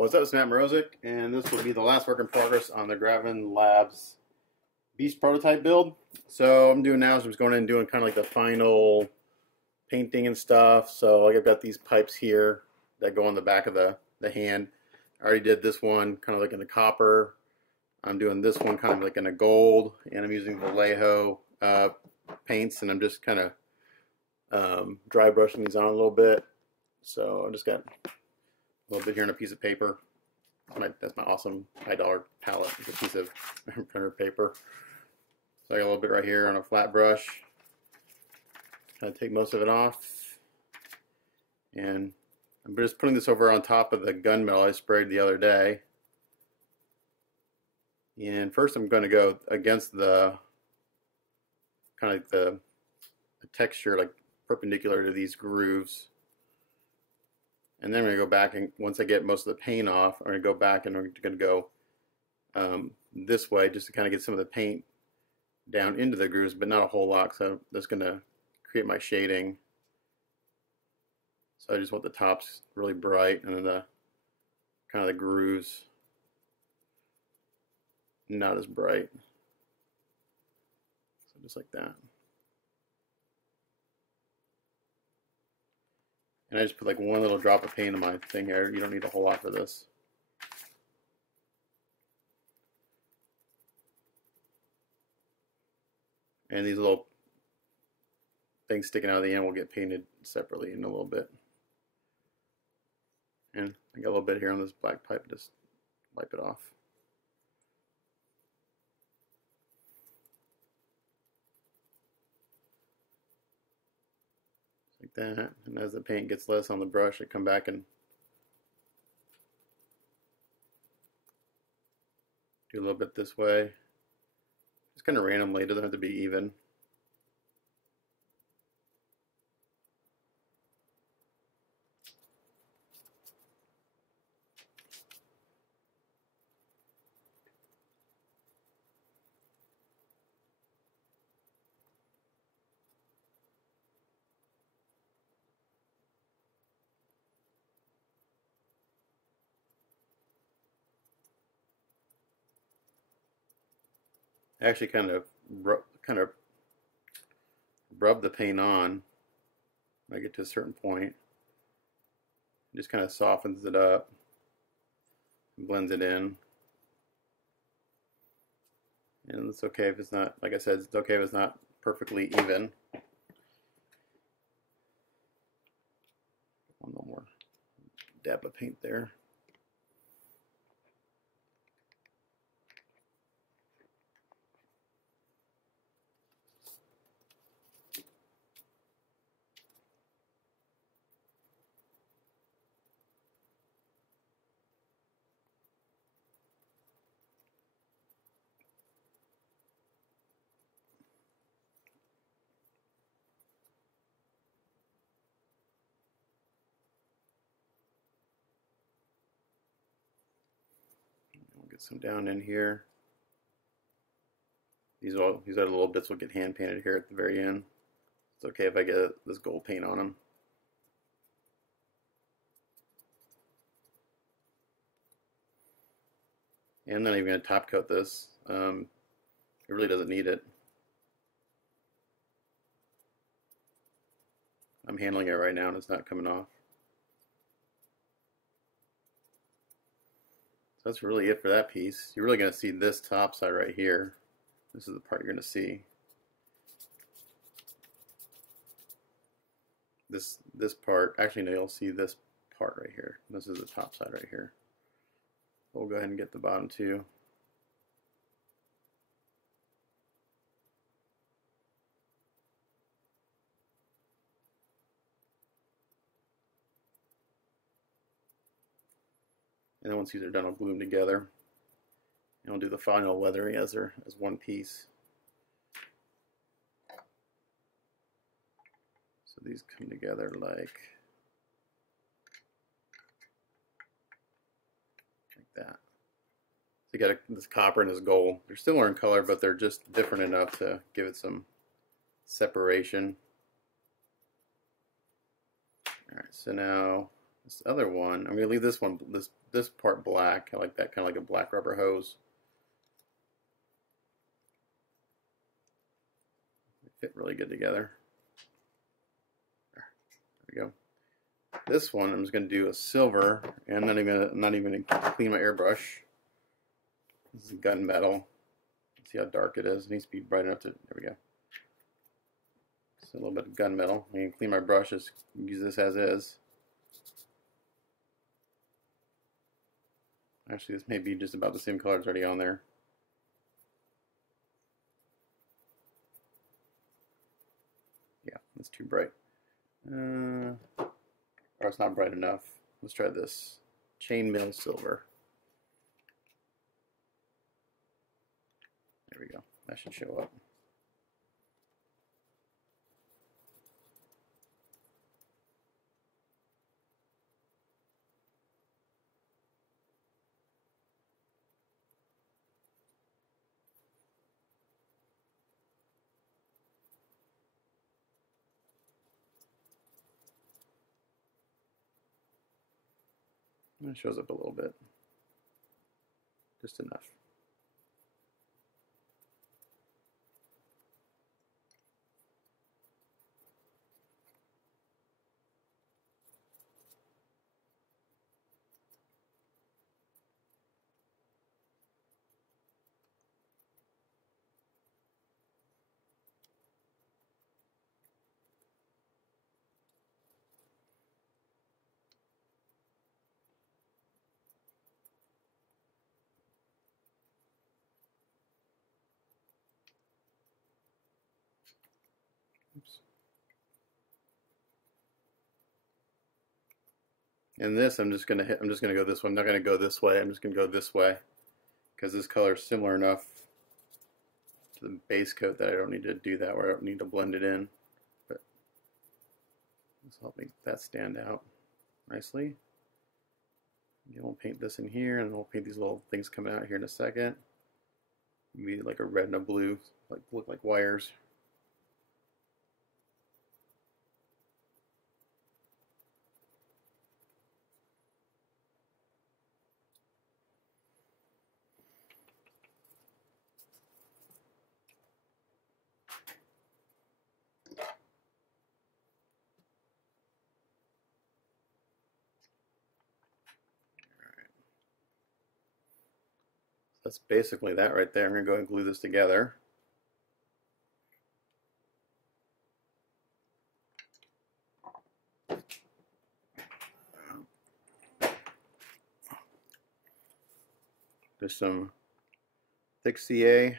What's up, it's Matt Morozic, and this will be the last work in progress on the Graven Labs Beast prototype build. So I'm doing now is I'm just going in and doing kind of like the final painting and stuff. So like I've got these pipes here that go on the back of the hand. I already did this one kind of like in the copper. I'm doing this one kind of like in a gold, and I'm using Vallejo paints, and I'm just kind of dry brushing these on a little bit. So I just got a little bit here on a piece of paper. That's my awesome $5 palette. It's a piece of printer paper. So I got a little bit right here on a flat brush. Kind of take most of it off. And I'm just putting this over on top of the gunmetal I sprayed the other day. And first I'm going to go against the kind of like the texture, like perpendicular to these grooves. And then we're going to go back, and once I get most of the paint off, I'm going to go back and we're going to go this way just to kind of get some of the paint down into the grooves, but not a whole lot, so that's going to create my shading. So I just want the tops really bright, and then the kind of the grooves not as bright. So just like that. And I just put like one little drop of paint in my thing here. You don't need a whole lot for this. And these little things sticking out of the end will get painted separately in a little bit. And I got a little bit here on this black pipe, just wipe it off. Like that. And as the paint gets less on the brush, I come back and do a little bit this way. Just kind of randomly, it doesn't have to be even. I actually kind of rub the paint on when I get to a certain point. It just kind of softens it up, blends it in. And it's okay if it's not, like I said, it's okay if it's not perfectly even. One more dab of paint there. Get some down in here. These other little bits will get hand painted here at the very end. It's okay if I get this gold paint on them. And I'm not even going to top coat this. It really doesn't need it. I'm handling it right now and it's not coming off. So that's really it for that piece. You're really going to see this top side right here. This is the part you're going to see. This part, actually no, you'll see this part right here. This is the top side right here. We'll go ahead and get the bottom too. And then once these are done, I'll glue them together. And I'll do the final weathering as one piece. So these come together like that. So you got this copper and this gold. They're similar in color, but they're just different enough to give it some separation. Alright, so now This other one, I'm gonna leave this one, this part black. I like that, kind of like a black rubber hose. They fit really good together. There we go. This one, I'm just gonna do a silver, and I'm not even gonna clean my airbrush. This is gunmetal. See how dark it is. It needs to be bright enough to. There we go. So a little bit of gunmetal. I can clean my brushes. Use this as is. Actually, this may be just about the same color it's already on there. Yeah, that's too bright. Or it's not bright enough. Let's try this. Chainmail silver. There we go. That should show up. It shows up a little bit. Just enough. Oops. And this, I'm just gonna go this way. I'm not gonna go this way. I'm just gonna go this way because this color is similar enough to the base coat that I don't need to do that, where I don't need to blend it in. But this will help make that stand out nicely. Again, we'll paint this in here, and we'll paint these little things coming out here in a second. Maybe like a red and a blue, like look like wires. That's basically that right there. I'm going to go ahead and glue this together. There's some thick CA.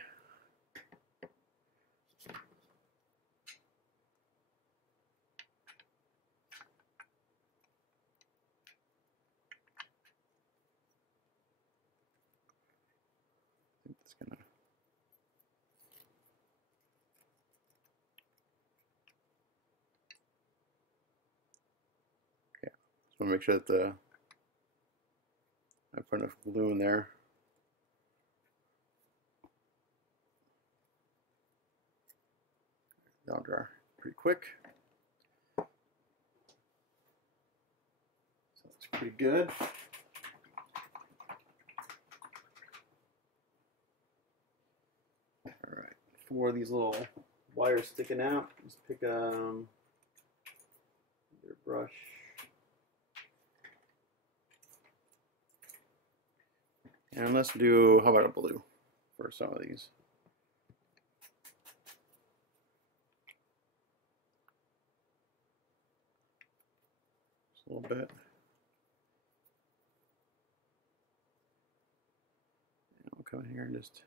So make sure that I put enough glue in there. That'll dry pretty quick. So that's pretty good. All right, for these little wires sticking out, just pick your brush. And let's do, how about a blue for some of these? Just a little bit. And I'll come in here and just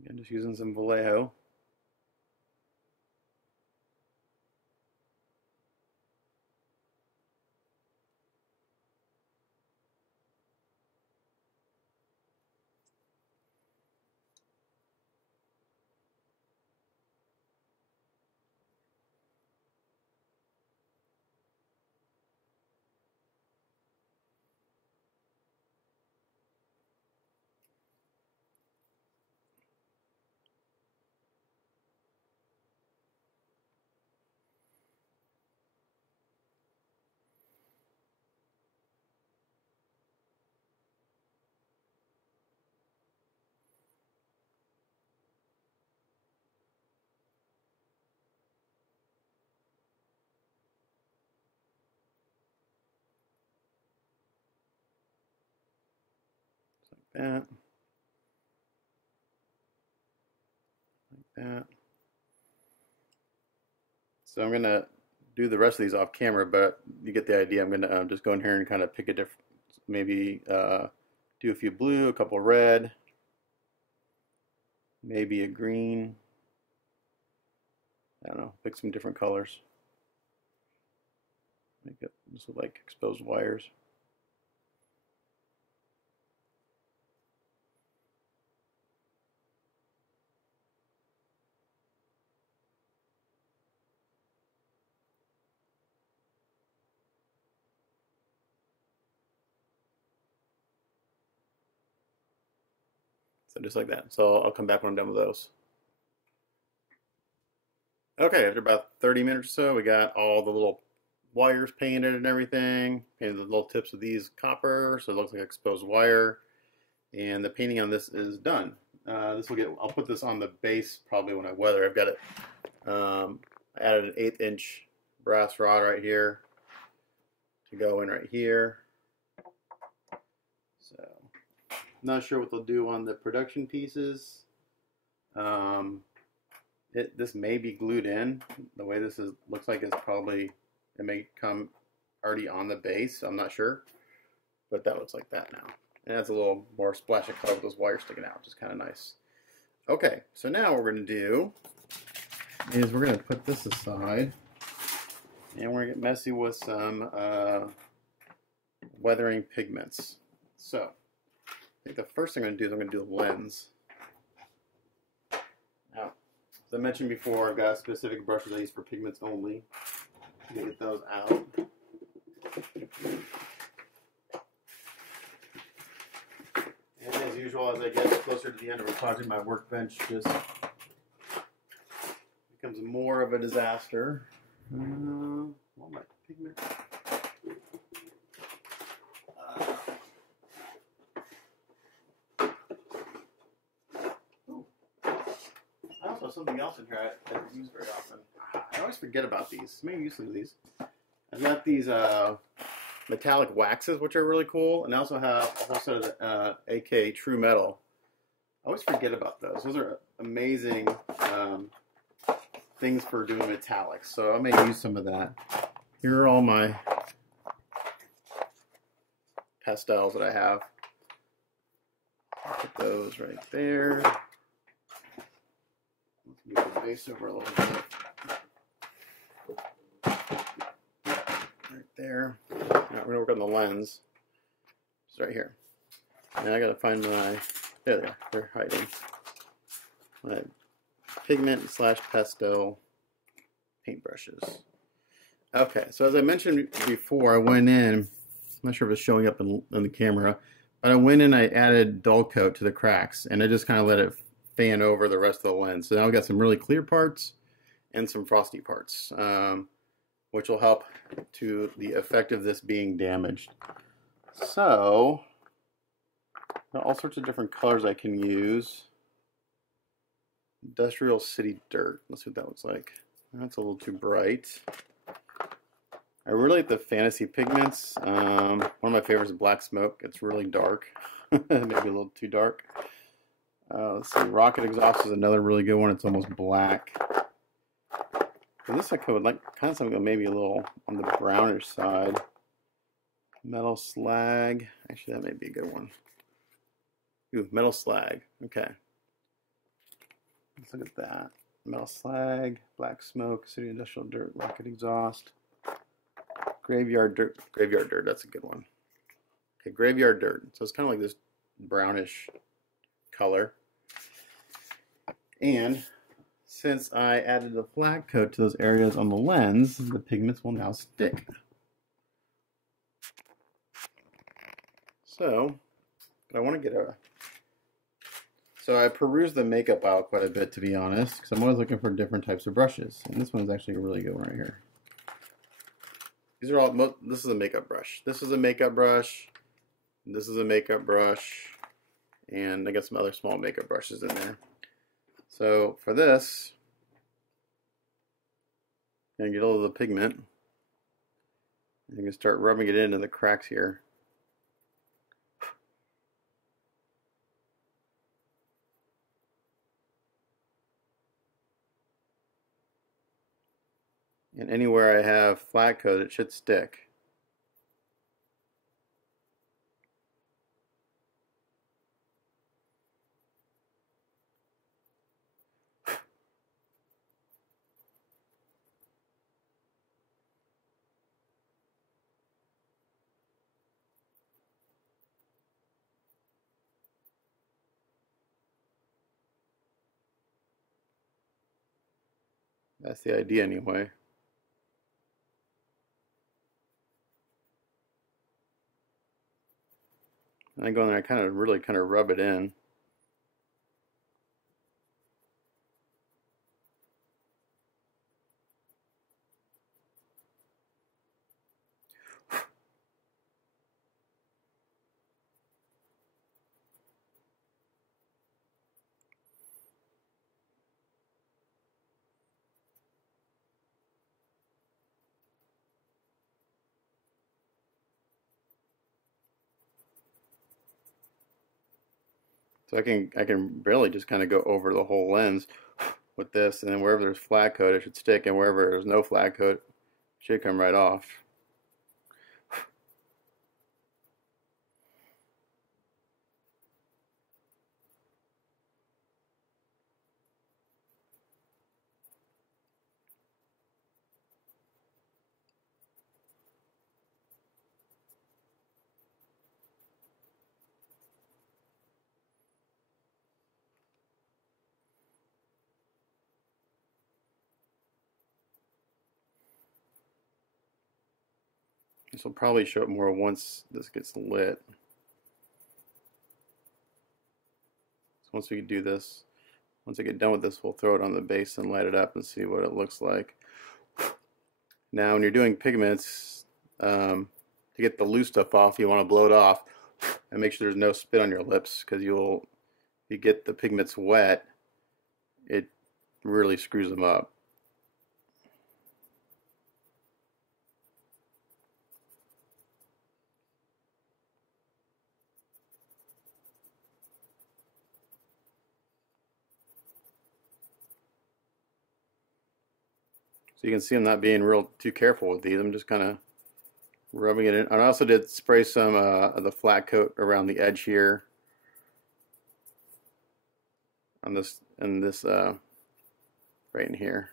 again, just using some Vallejo. that. Like that. So I'm gonna do the rest of these off camera, but you get the idea. I'm gonna just go in here and kind of pick a different, maybe do a few blue, a couple red, maybe a green. I don't know, pick some different colors. Make it just look like exposed wires. So just like that. So I'll come back when I'm done with those. Okay, after about 30 minutes or so, we got all the little wires painted and everything. Painted the little tips of these copper, so it looks like exposed wire. And the painting on this is done. This will get. I'll put this on the base probably when I weather. I've got it. I added an 1/8 inch brass rod right here to go in right here. So, not sure what they'll do on the production pieces. This may be glued in. The way this looks like it's probably, it may come already on the base. I'm not sure, but that looks like that now. And it adds a little more splash of color with those wires sticking out, which is kind of nice. Okay, so now what we're going to do is we're going to put this aside, and we're going to get messy with some weathering pigments. So, I think the first thing I'm going to do is I'm going to do the lens. Now, as I mentioned before, I've got specific brushes I use for pigments only. I'm going to get those out. And as usual, as I get closer to the end of the project, my workbench just becomes more of a disaster. All my pigments. I also have something else in here I don't use very often. I always forget about these. Maybe use some of these. I've got these metallic waxes, which are really cool, and I also have a whole set of AK True Metal. I always forget about those. Those are amazing things for doing metallics, so I may use some of that. Here are all my pastels that I have. I'll put those right there. Let's move the base over a little bit. Right there. Now we're going to work on the lens. It's right here. And I got to find my, there they are, they're hiding. My pigment / pastel paintbrushes. Okay, so as I mentioned before, I went in, I'm not sure if it's showing up in the camera, but I went in, I added dull coat to the cracks, and I just kind of let it fan over the rest of the lens. So now I've got some really clear parts and some frosty parts, which will help to the effect of this being damaged. So, all sorts of different colors I can use. Industrial City Dirt. Let's see what that looks like. That's a little too bright. I really like the Fantasy Pigments. One of my favorites is Black Smoke. It's really dark. Maybe a little too dark. Let's see. Rocket Exhaust is another really good one. It's almost black. And this I could like kind of something maybe a little on the brownish side. Metal Slag. Actually, that may be a good one. Ooh, Metal Slag. Okay. Let's look at that. Metal Slag, Black Smoke, City Industrial Dirt, Rocket Exhaust, Graveyard Dirt. Graveyard Dirt, that's a good one. Okay, Graveyard Dirt. So it's kind of like this brownish color. And since I added the flat coat to those areas on the lens, the pigments will now stick. So, I want to get a... So I perused the makeup aisle quite a bit, to be honest, because I'm always looking for different types of brushes. And this one is actually a really good one right here. These are all, this is a makeup brush. This is a makeup brush. This is a makeup brush. And I got some other small makeup brushes in there. So for this, I'm going to get a little of the pigment. And you can start rubbing it into the cracks here. And anywhere I have flat coat, it should stick. That's the idea anyway. And I go in there, I really rub it in. So I can really just kind of go over the whole lens with this, and then wherever there's flat coat, it should stick, and wherever there's no flat coat, it should come right off. This will probably show up more once this gets lit. So once we do this, once I get done with this, we'll throw it on the base and light it up and see what it looks like. Now, when you're doing pigments, to get the loose stuff off, you want to blow it off and make sure there's no spit on your lips, because if you get the pigments wet, it really screws them up. So you can see I'm not being too careful with these. I'm just kind of rubbing it in. I also did spray some of the flat coat around the edge here on this right in here.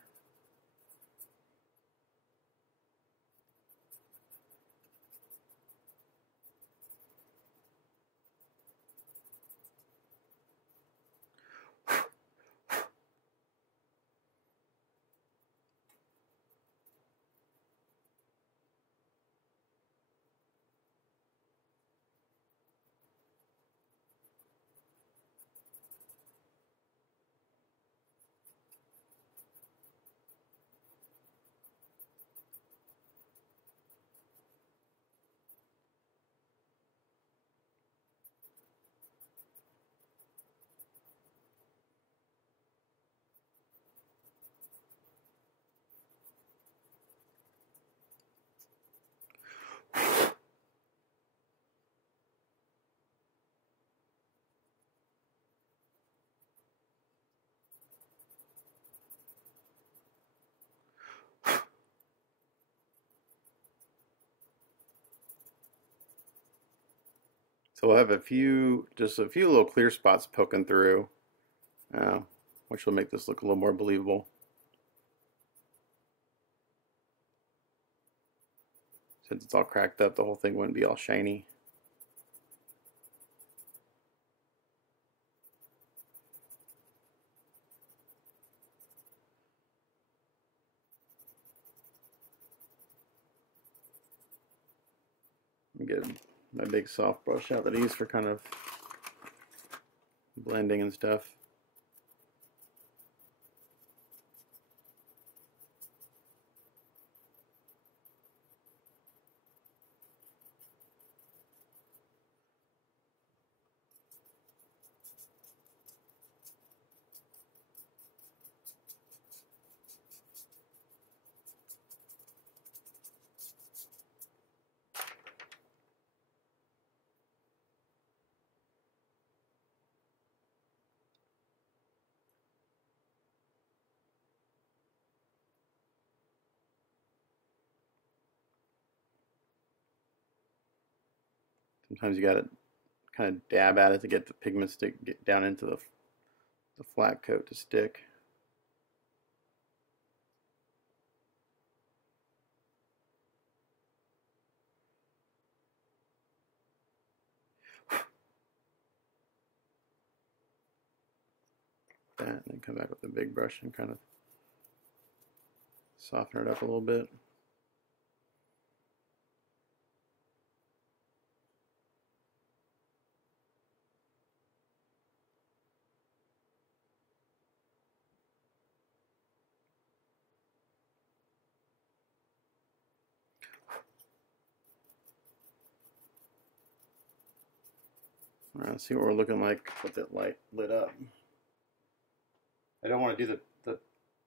So we'll have just a few little clear spots poking through, which will make this look a little more believable. Since it's all cracked up, the whole thing wouldn't be all shiny. Let me get my big soft brush out that I use for kind of blending and stuff. Sometimes you got to kind of dab at it to get the pigments to get down into the flat coat to stick. That, and then come back with the big brush and kind of soften it up a little bit. All right, let's see what we're looking like with it lit up. I don't want to do the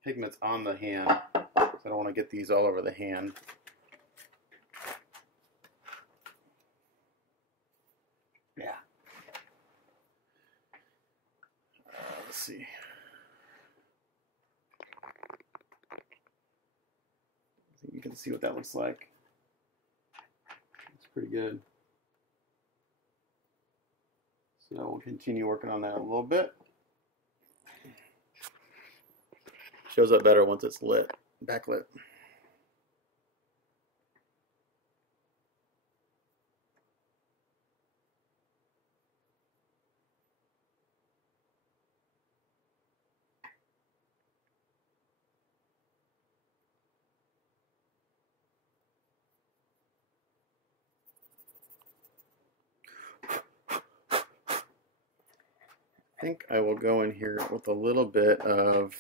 pigments on the hand, because I don't want to get these all over the hand. Yeah. Let's see. I think you can see what that looks like. It's pretty good. So we'll continue working on that a little bit. Shows up better once it's lit, backlit. I think I will go in here with a little bit of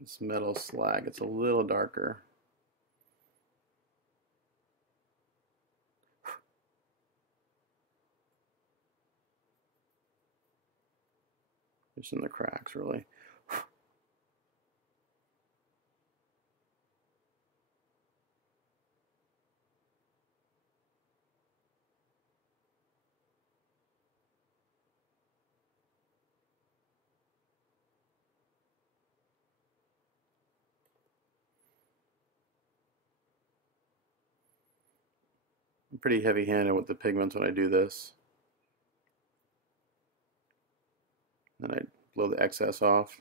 this metal slag. It's a little darker. Just in the cracks, really. I'm pretty heavy-handed with the pigments when I do this. Then I blow the excess off.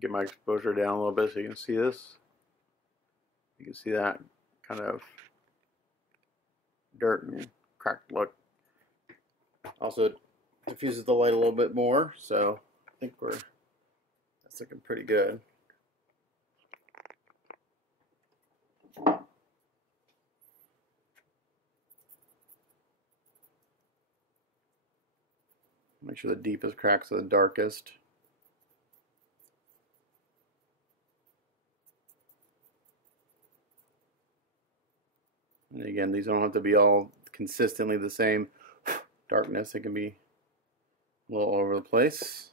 Get my exposure down a little bit so you can see this. You can see that kind of dirt and cracked look. Also diffuses the light a little bit more, so I think that's looking pretty good. Make sure the deepest cracks are the darkest. And again, these don't have to be all consistently the same darkness. It can be a little all over the place.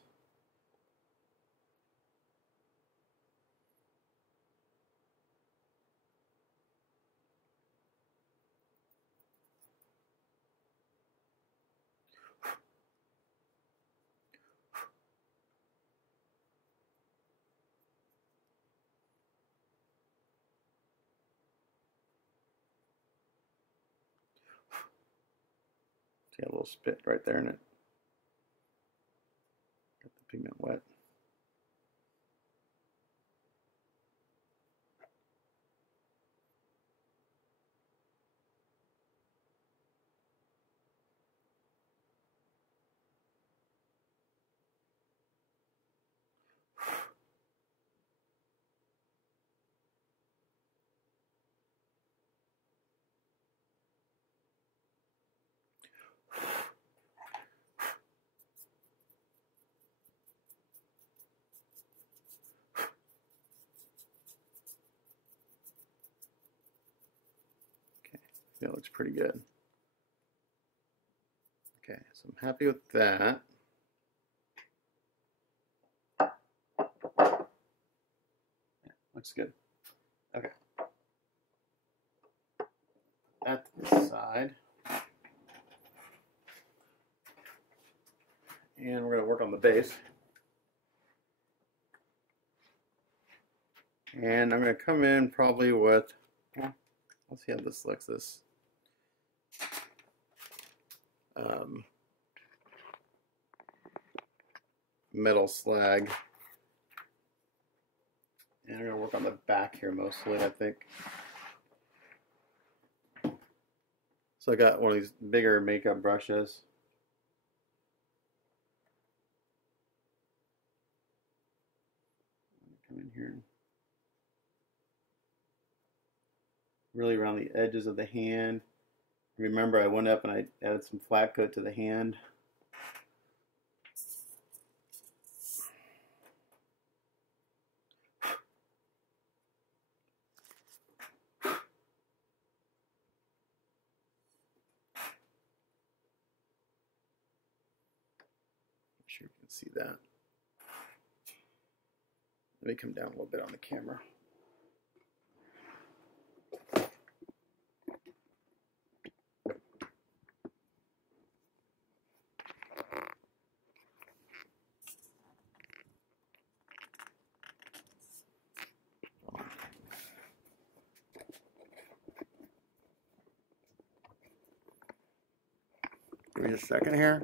See a little spit right there in it. Got the pigment wet. That looks pretty good. Okay, so I'm happy with that. Yeah, looks good. Okay. At this side. And we're going to work on the base. And I'm going to come in probably with, well, let's see how this looks. This metal slag. And I'm going to work on the back here mostly, I think. So I got one of these bigger makeup brushes. Come in here. Really around the edges of the hand. Remember, I went up and I added some flat coat to the hand. I'm sure you can see that. Let me come down a little bit on the camera. Give me just a second here.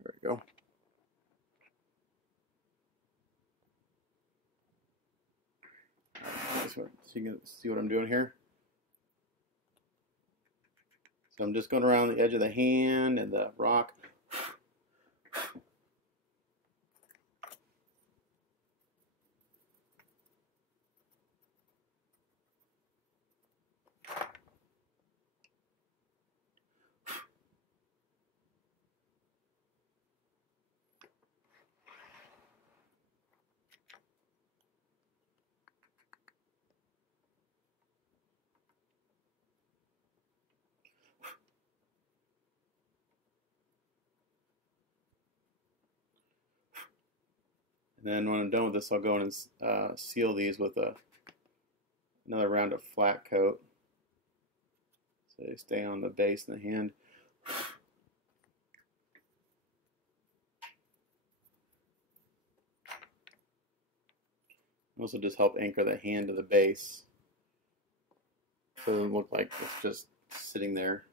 There we go. So you can see what I'm doing here. So I'm just going around the edge of the hand and the rock. And then when I'm done with this, I'll go in and seal these with another round of flat coat. So they stay on the base and the hand. Also just help anchor the hand to the base. So it doesn't look like it's just sitting there.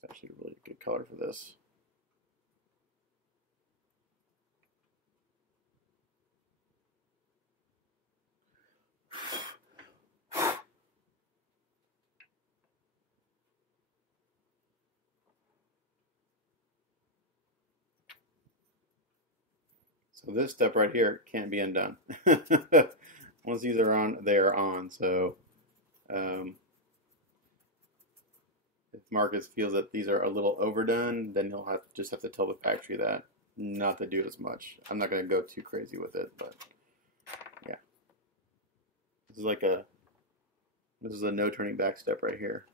It's actually a really good color for this. So this step right here can't be undone. Once these are on, they are on. So if Marcus feels that these are a little overdone, then he'll just have to tell the factory that not to do it as much. I'm not going to go too crazy with it, but yeah. This is a no turning back step right here.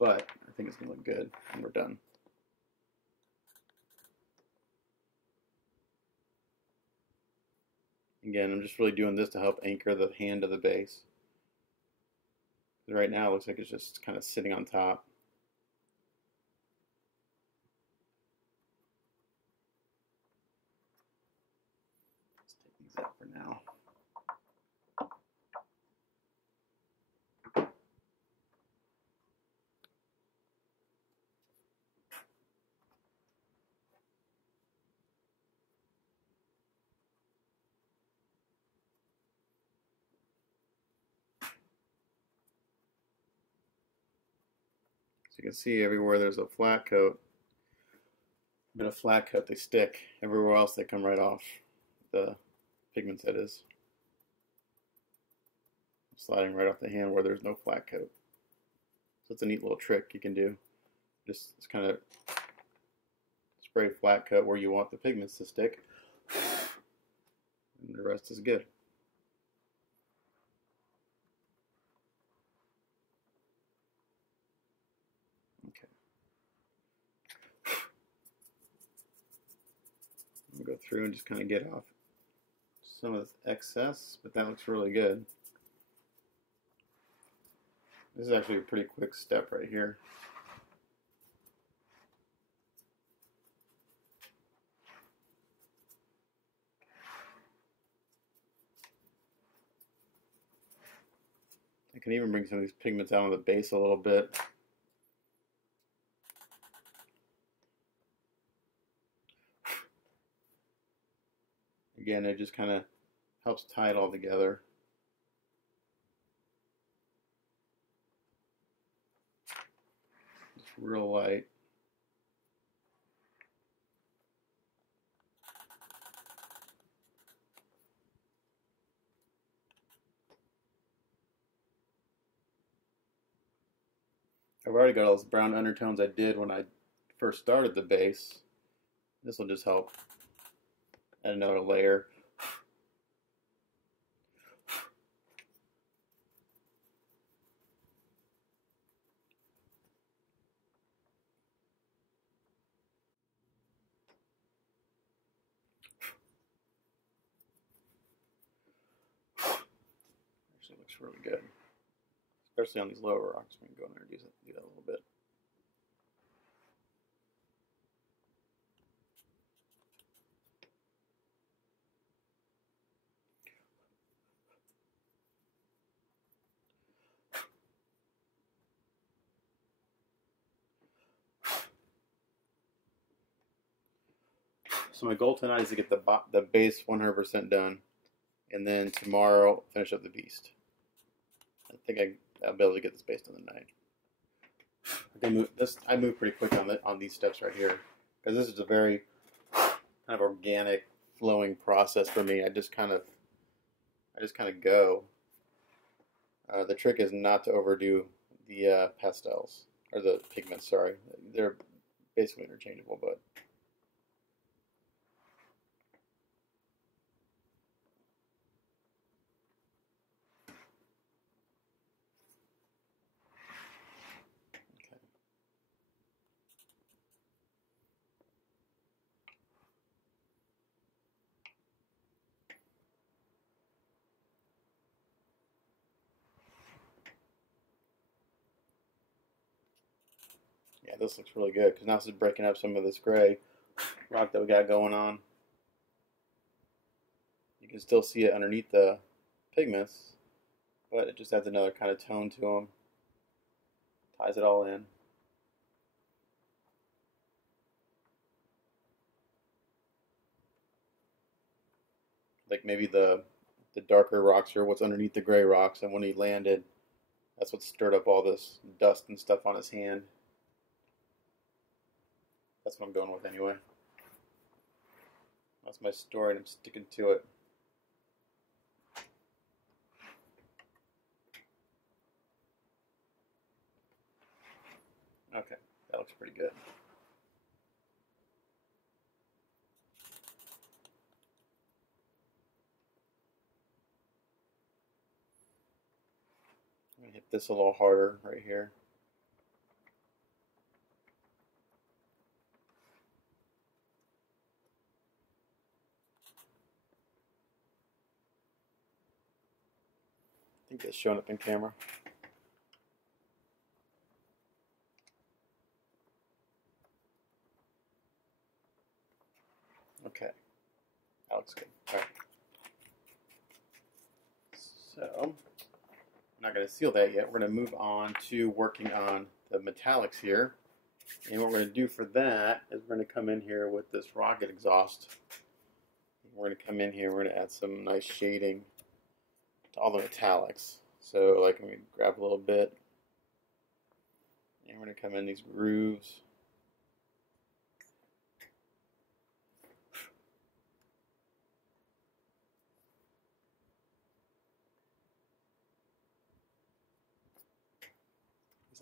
But I think it's going to look good when we're done. Again, I'm just really doing this to help anchor the hand to the base. Right now it looks like it's just kind of sitting on top. Let's take these out for now. So you can see everywhere there's a flat coat, a bit of flat coat, they stick. Everywhere else they come right off the pigments, that is. Sliding right off the hand where there's no flat coat. So it's a neat little trick you can do. Just kind of spray flat coat where you want the pigments to stick, and the rest is good. Okay. I'm going to go through and just kind of get off some of this excess, but that looks really good. This is actually a pretty quick step right here. I can even bring some of these pigments out on the base a little bit. Again, it just kind of helps tie it all together. Just real light. I've already got all those brown undertones I did when I first started the base. This will just help add another layer. Actually looks really good, especially on these lower rocks. We can go in there and do that a little bit. So my goal tonight is to get the base 100% done, and then tomorrow finish up the beast. I think I'll be able to get this base done tonight. I move pretty quick on these steps right here, because this is a very kind of organic, flowing process for me. I just kind of go. The trick is not to overdo the pastels or the pigments. Sorry, they're basically interchangeable, but. Yeah, this looks really good because now this is breaking up some of this gray rock that we got going on. You can still see it underneath the pigments, but it just adds another kind of tone to them. Ties it all in. Like maybe the darker rocks are what's underneath the gray rocks, and when he landed, that's what stirred up all this dust and stuff on his hand. That's what I'm going with anyway. That's my story, and I'm sticking to it. Okay, that looks pretty good. I'm going to hit this a little harder right here. I think it's showing up in camera. Okay, that looks good. All right. So, I'm not going to seal that yet. We're going to move on to working on the metallics here. And what we're going to do for that is we're going to come in here with this rocket exhaust. We're going to come in here, we're going to add some nice shading to all the metallics. So, like, I'm going to grab a little bit And we're going to come in these grooves.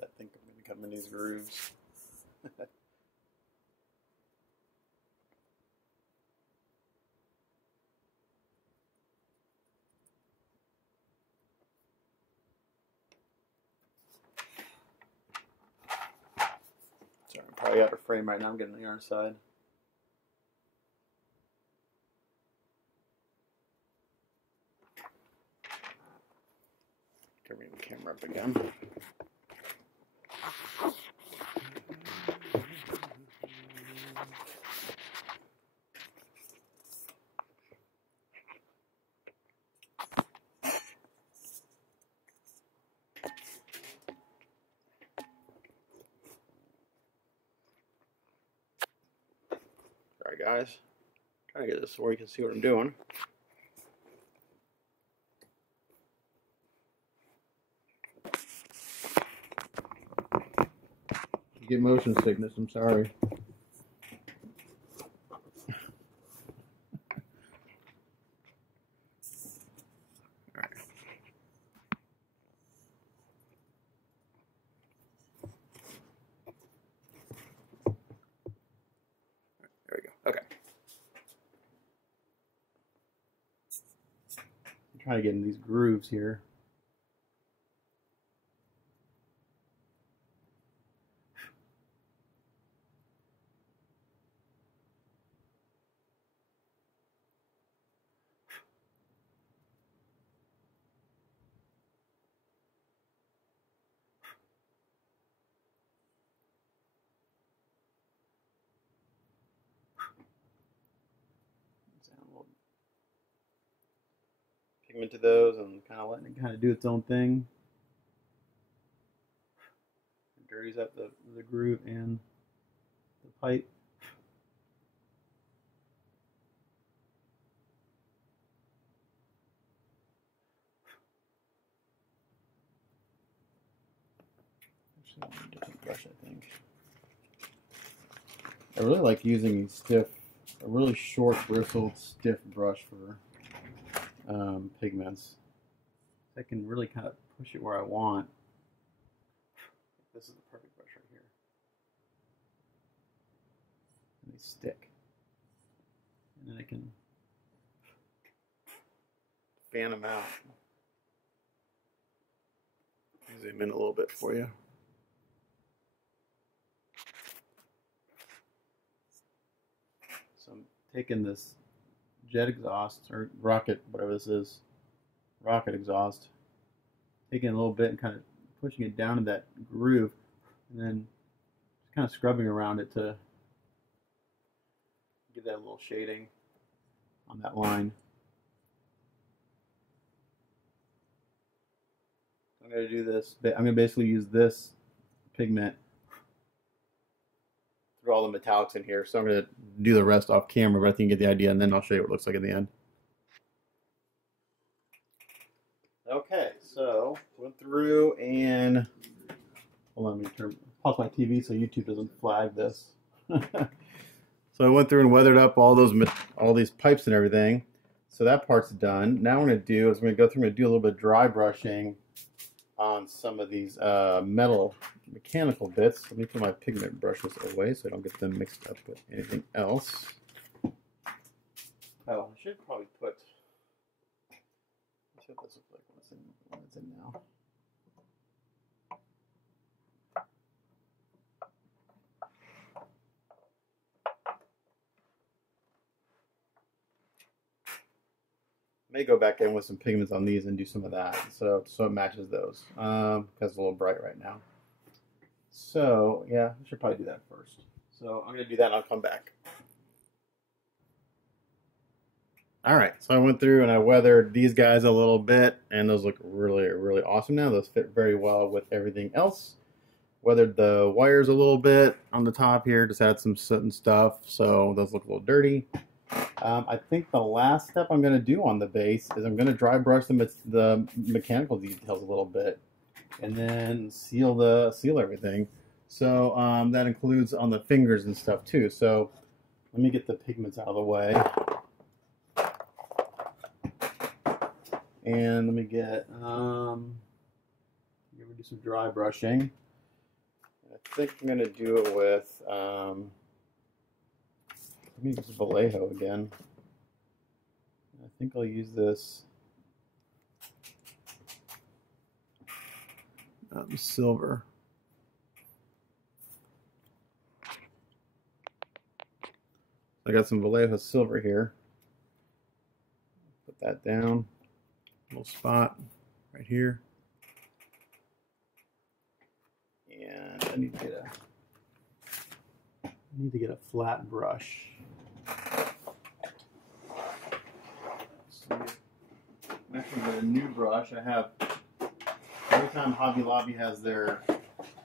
I think I'm going to come in these grooves. Sorry, I'm probably out of frame right now. I'm getting the yarn side. Bring the camera up again. Alright guys, trying to get this so you can see what I'm doing. You get motion sickness, I'm sorry. There we go. Okay. I'm trying to get in these grooves here. Pigment to those and kind of letting it kind of do its own thing. It dirties up the groove and the pipe. Actually, I want a different brush, I think. I really like using a really short bristled stiff brush for pigments. I can really kind of push it where I want. This is the perfect brush right here. And they stick. And then I can fan them out. Zoom in a little bit for you. So I'm taking this jet exhaust, or rocket, whatever this is, rocket exhaust, taking it a little bit and kind of pushing it down in that groove, and then just kind of scrubbing around it to give that a little shading on that line. I'm going to do this, I'm going to basically use this pigment through all the metallics in here, so I'm going to do the rest off camera, but I think you get the idea, and then I'll show you what it looks like in the end. Okay, so went through and hold on, let me pause my TV so YouTube doesn't flag this. So I went through and weathered up all these pipes and everything. So that part's done. Now what I'm going to do is I'm going to go through and do a little bit of dry brushing on some of these metal mechanical bits. Let me put my pigment brushes away so I don't get them mixed up with anything else. Oh, I should probably put, let's see what this looks like when it's in now. May go back in with some pigments on these and do some of that, so it matches those, because it's a little bright right now. So yeah, I should probably do that first. So I'm gonna do that and I'll come back. All right, so I went through and I weathered these guys a little bit, and those look really, really awesome now. Those fit very well with everything else. Weathered the wires a little bit on the top here, just add some soot and stuff, so those look a little dirty. I think the last step I'm going to do on the base is I'm going to dry brush the mechanical details a little bit, and then seal everything. So that includes on the fingers and stuff too. So let me get the pigments out of the way. And let me get, do some dry brushing. I think I'm going to do it with, let me use Vallejo again. I think I'll use this silver. I got some Vallejo silver here. Put that down. Little spot right here. And I need to get a flat brush. So I'm actually get a new brush. I have, every time Hobby Lobby has their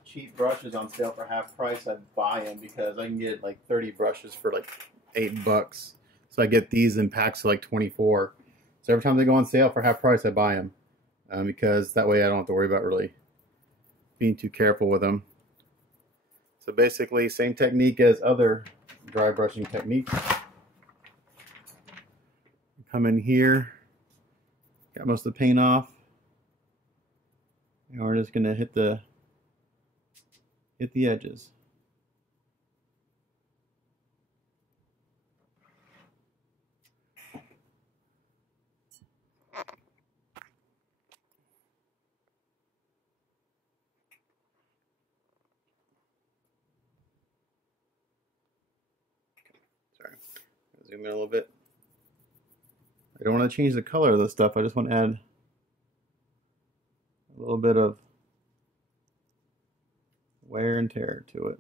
cheap brushes on sale for half price, I buy them because I can get like 30 brushes for like $8. So I get these in packs of like 24. So every time they go on sale for half price, I buy them because that way I don't have to worry about really being too careful with them. So basically, same technique as other dry brushing techniques. Come in here, got most of the paint off, and we're just gonna hit the edges. Sorry, zoom in a little bit. I don't want to change the color of this stuff. I just want to add a little bit of wear and tear to it.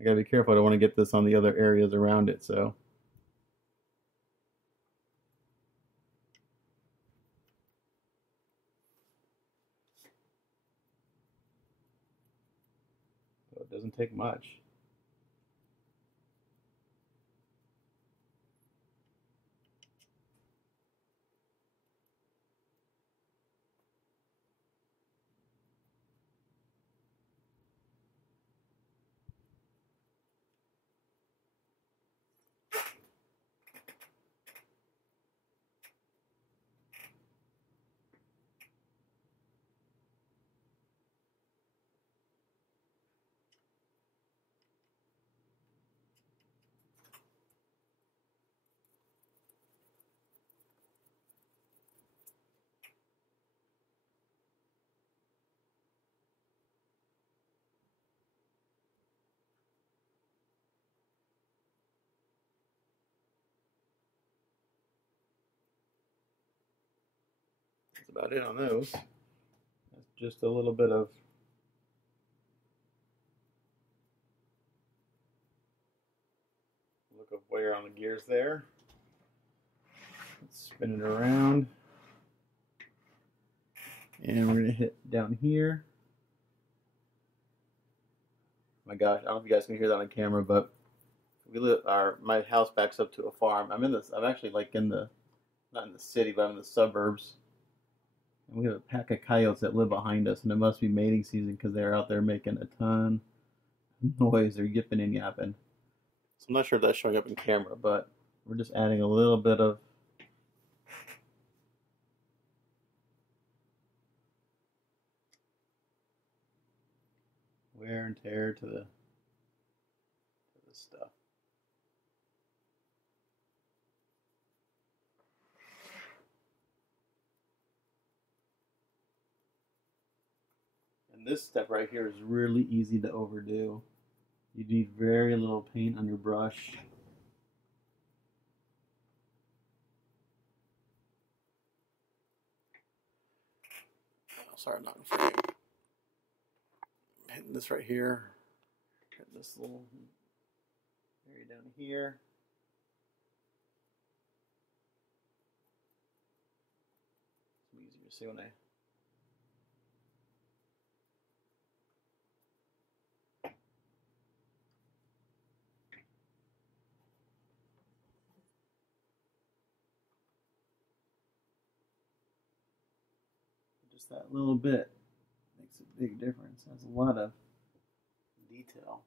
I gotta be careful. I don't want to get this on the other areas around it. So it doesn't take much. That's about it on those. That's just a little bit of look of wear on the gears there. Let's spin it around. And we're going to hit down here. My gosh, I don't know if you guys can hear that on camera, but we live, my house backs up to a farm. I'm actually like not in the city, but I'm in the suburbs. And we have a pack of coyotes that live behind us, and it must be mating season because they're out there making a ton of noise. They're yipping and yapping. So I'm not sure if that's showing up in camera, but we're just adding a little bit of wear and tear to the stuff. And this step right here is really easy to overdo. You need very little paint on your brush. Oh, sorry, I'm not in frame. Hitting this right here. Hit this little area down here. It's easier to see when I just that little bit. Makes a big difference. Has a lot of detail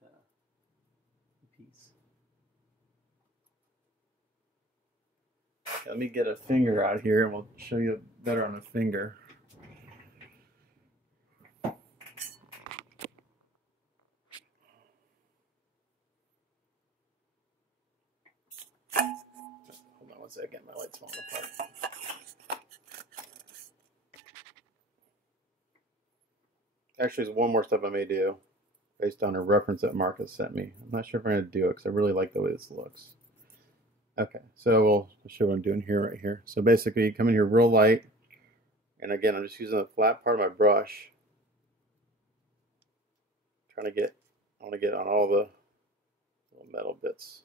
to the piece. Okay, let me get a finger out here and we'll show you better on a finger. Hold on one second, my light's falling apart. Actually, there's one more step I may do based on a reference that Marcus sent me. I'm not sure if I'm going to do it because I really like the way this looks. Okay, so we'll show what I'm doing here, right here. So basically, you come in here real light, and again, I'm just using the flat part of my brush. I want to get on all the little metal bits.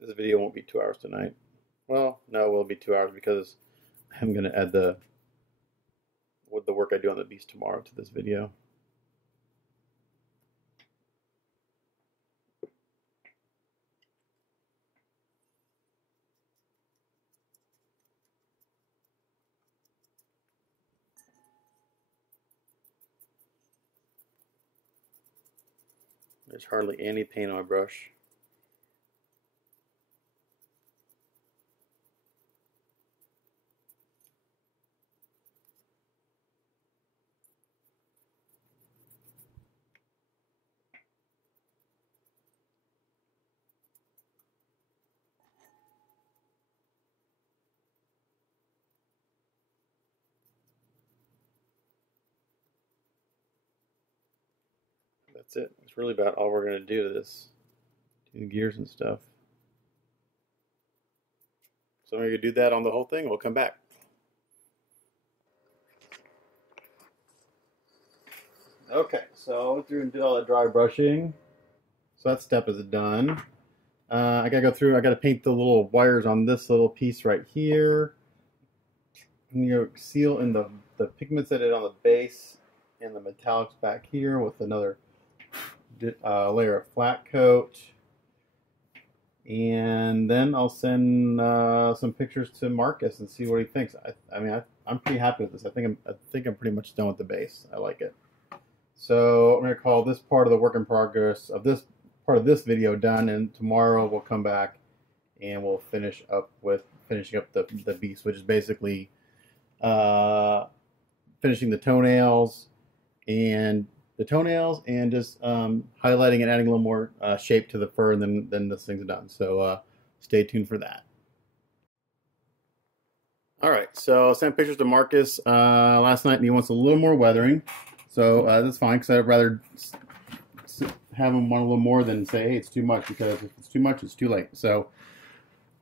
This video won't be 2 hours tonight. Well, no, it will be 2 hours because I'm going to add the work I do on the beast tomorrow to this video. There's hardly any paint on my brush. That's it. It's really about all we're going to do to this. Do the gears and stuff. So I'm going to do that on the whole thing. We'll come back. Okay, so I went through and did all the dry brushing. So that step is done. I gotta go through, I gotta paint the little wires on this little piece right here. And you seal in the pigments that I did on the base and the metallics back here with another layer of flat coat. And then I'll send some pictures to Marcus and see what he thinks. I mean, I'm pretty happy with this. I think I'm pretty much done with the base. I like it. So I'm going to call this part of the work in progress of this part of this video done, and tomorrow we'll come back and we'll finish up with finishing up the beast, which is basically finishing the toenails and just highlighting and adding a little more shape to the fur, and then this thing's done. So stay tuned for that. All right, so I sent pictures to Marcus last night, and he wants a little more weathering. So that's fine, because I'd rather have him want a little more than say, hey, it's too much, because if it's too much, it's too late. So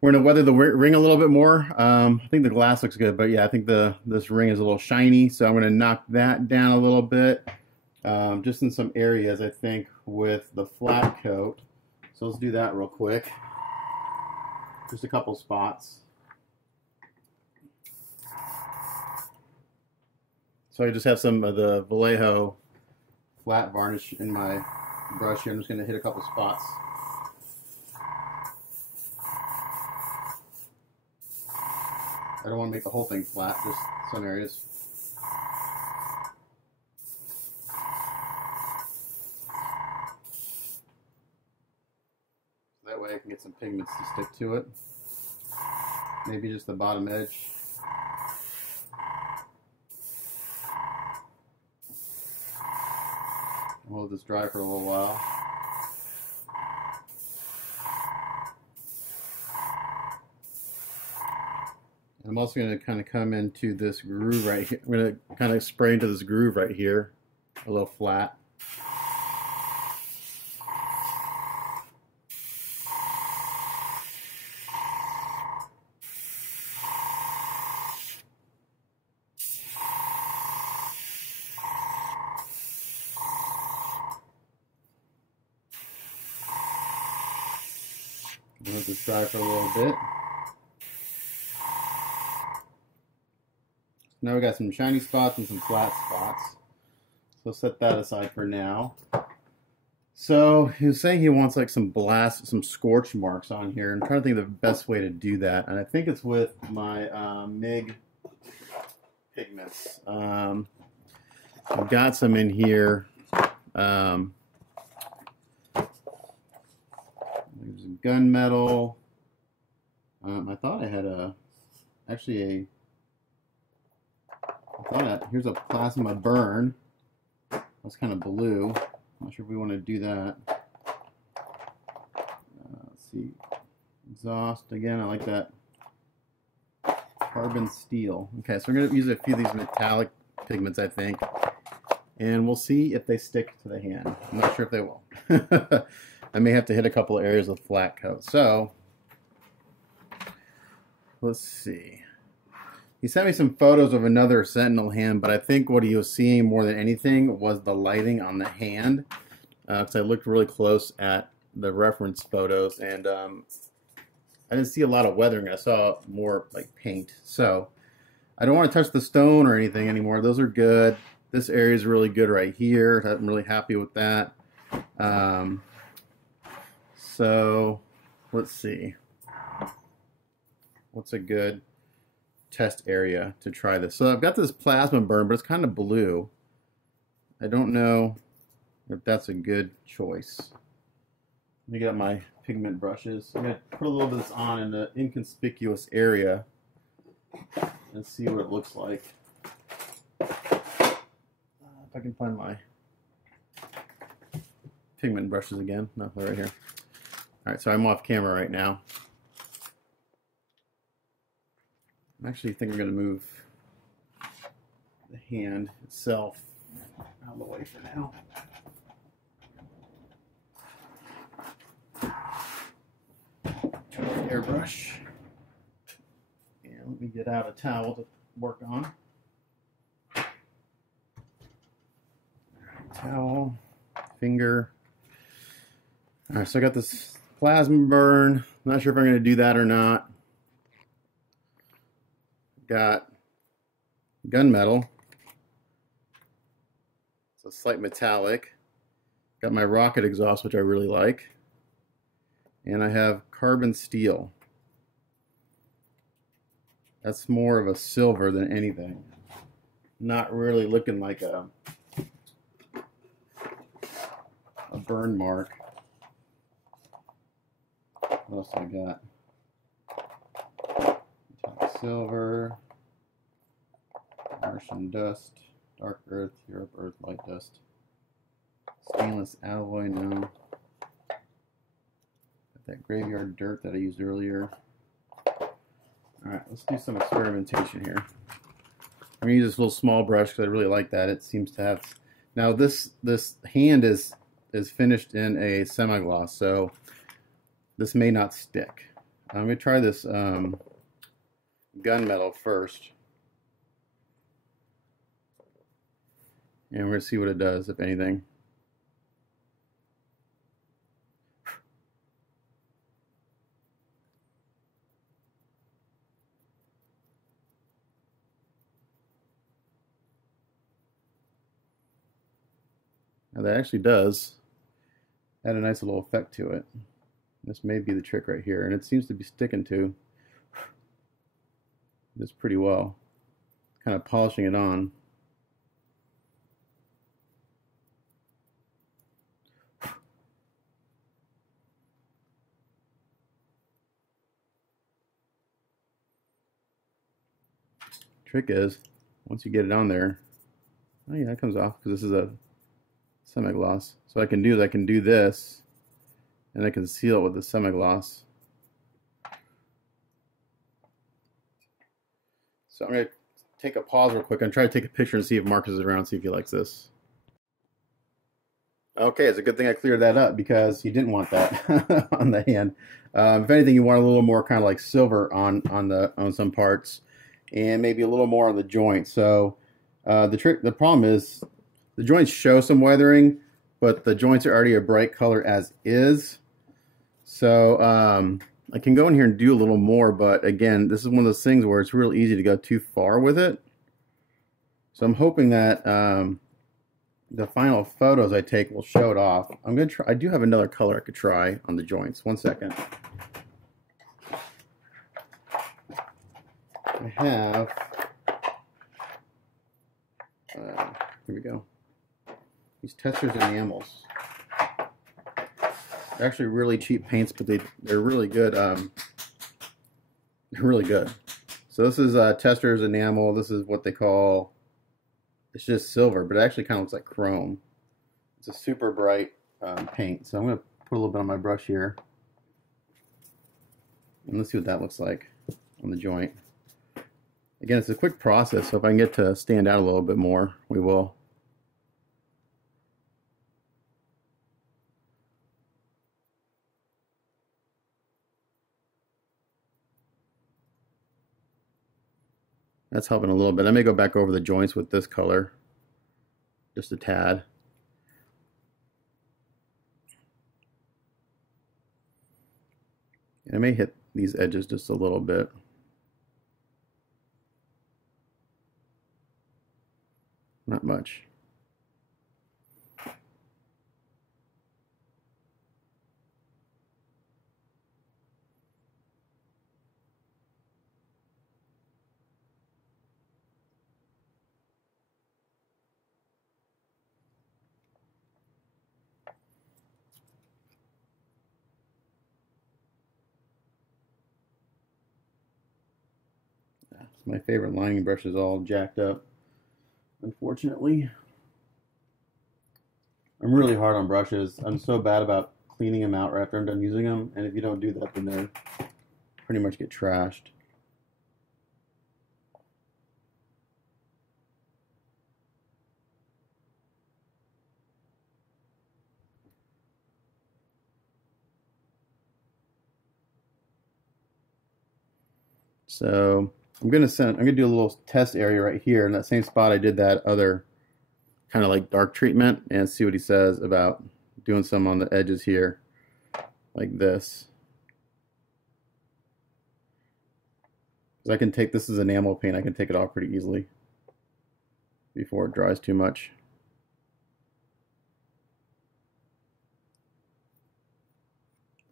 we're going to weather the ring a little bit more. I think the glass looks good, but yeah, I think this ring is a little shiny, so I'm going to knock that down a little bit, just in some areas, I think, with the flat coat. So let's do that real quick. Just a couple spots. So I just have some of the Vallejo flat varnish in my brush here. I'm just going to hit a couple spots. I don't want to make the whole thing flat, just some areas. That way I can get some pigments to stick to it. Maybe just the bottom edge. We'll let this dry for a little while. And I'm also going to kind of come into this groove right here. I'm going to kind of spray into this groove right here, a little flat. I'll let this dry for a little bit. Now we got some shiny spots and some flat spots. So set that aside for now. So he was saying he wants like some scorch marks on here. I'm trying to think of the best way to do that. And I think it's with my MIG pigments. I've got some in here. There's gunmetal. I thought I had here's a plasma burn. That's kind of blue. Not sure if we want to do that. Let's see. Exhaust again. I like that. Carbon steel. Okay, so we're going to use a few of these metallic pigments, I think, and we'll see if they stick to the hand. I'm not sure if they will. I may have to hit a couple of areas with flat coat. So let's see. He sent me some photos of another Sentinel hand, but I think what he was seeing more than anything was the lighting on the hand. Because I looked really close at the reference photos, and I didn't see a lot of weathering. I saw more like paint. So I don't want to touch the stone or anything anymore. Those are good. This area is really good right here. I'm really happy with that. So let's see. What's a good test area to try this? So I've got this plasma burn, but it's kind of blue. I don't know if that's a good choice. Let me get out my pigment brushes. I'm going to put a little bit of this on in the inconspicuous area and see what it looks like. If I can find my pigment brushes again. No, they're right here. Alright, so I'm off camera right now. I actually think I'm going to move the hand itself out of the way for now. Turn off the airbrush. And let me get out a towel to work on. Towel, finger. Alright, so I got this plasma burn. Not sure if I'm going to do that or not. Got gunmetal. It's a slight metallic. Got my rocket exhaust, which I really like. And I have carbon steel. That's more of a silver than anything. Not really looking like a burn mark. What else I got? Metallic silver, Martian dust, dark earth, Europe earth, light dust, stainless alloy, no. Got that graveyard dirt that I used earlier. Alright, let's do some experimentation here. I'm going to use this little small brush because I really like that. It seems to have... Now this hand is finished in a semi-gloss, so this may not stick. I'm going to try this gunmetal first. And we're going to see what it does, if anything. Now that actually does add a nice little effect to it. This may be the trick right here, and it seems to be sticking to this pretty well. Kind of polishing it on. Trick is, once you get it on there, oh yeah, it comes off because this is a semi-gloss. So what I can do is I can do this, and I can seal it with the semi-gloss. So I'm going to take a pause real quick and try to take a picture and see if Marcus is around, see if he likes this. Okay, it's a good thing I cleared that up because you didn't want that on the hand. If anything, you want a little more kind of like silver on some parts, and maybe a little more on the joint. So the problem is the joints show some weathering, but the joints are already a bright color as is. So I can go in here and do a little more, but again, this is one of those things where it's real easy to go too far with it. So I'm hoping that the final photos I take will show it off. I'm gonna try. I do have another color I could try on the joints. One second. I have. Here we go. These Testors enamels. They're actually really cheap paints, but they're really good. They're really good. So this is Testors enamel. This is what they call. It's just silver, but it actually kind of looks like chrome. It's a super bright paint. So I'm going to put a little bit on my brush here. And let's see what that looks like on the joint. Again, it's a quick process, so if I can get to stand out a little bit more, we will. That's helping a little bit. I may go back over the joints with this color, just a tad. And I may hit these edges just a little bit. Not much. My favorite lining brush is all jacked up, unfortunately. I'm really hard on brushes. I'm so bad about cleaning them out right after I'm done using them, and if you don't do that, then they pretty much get trashed. So I'm gonna do a little test area right here in that same spot I did that other kind of like dark treatment, and see what he says about doing some on the edges here like this. Because I can take, this is enamel paint, I can take it off pretty easily before it dries too much.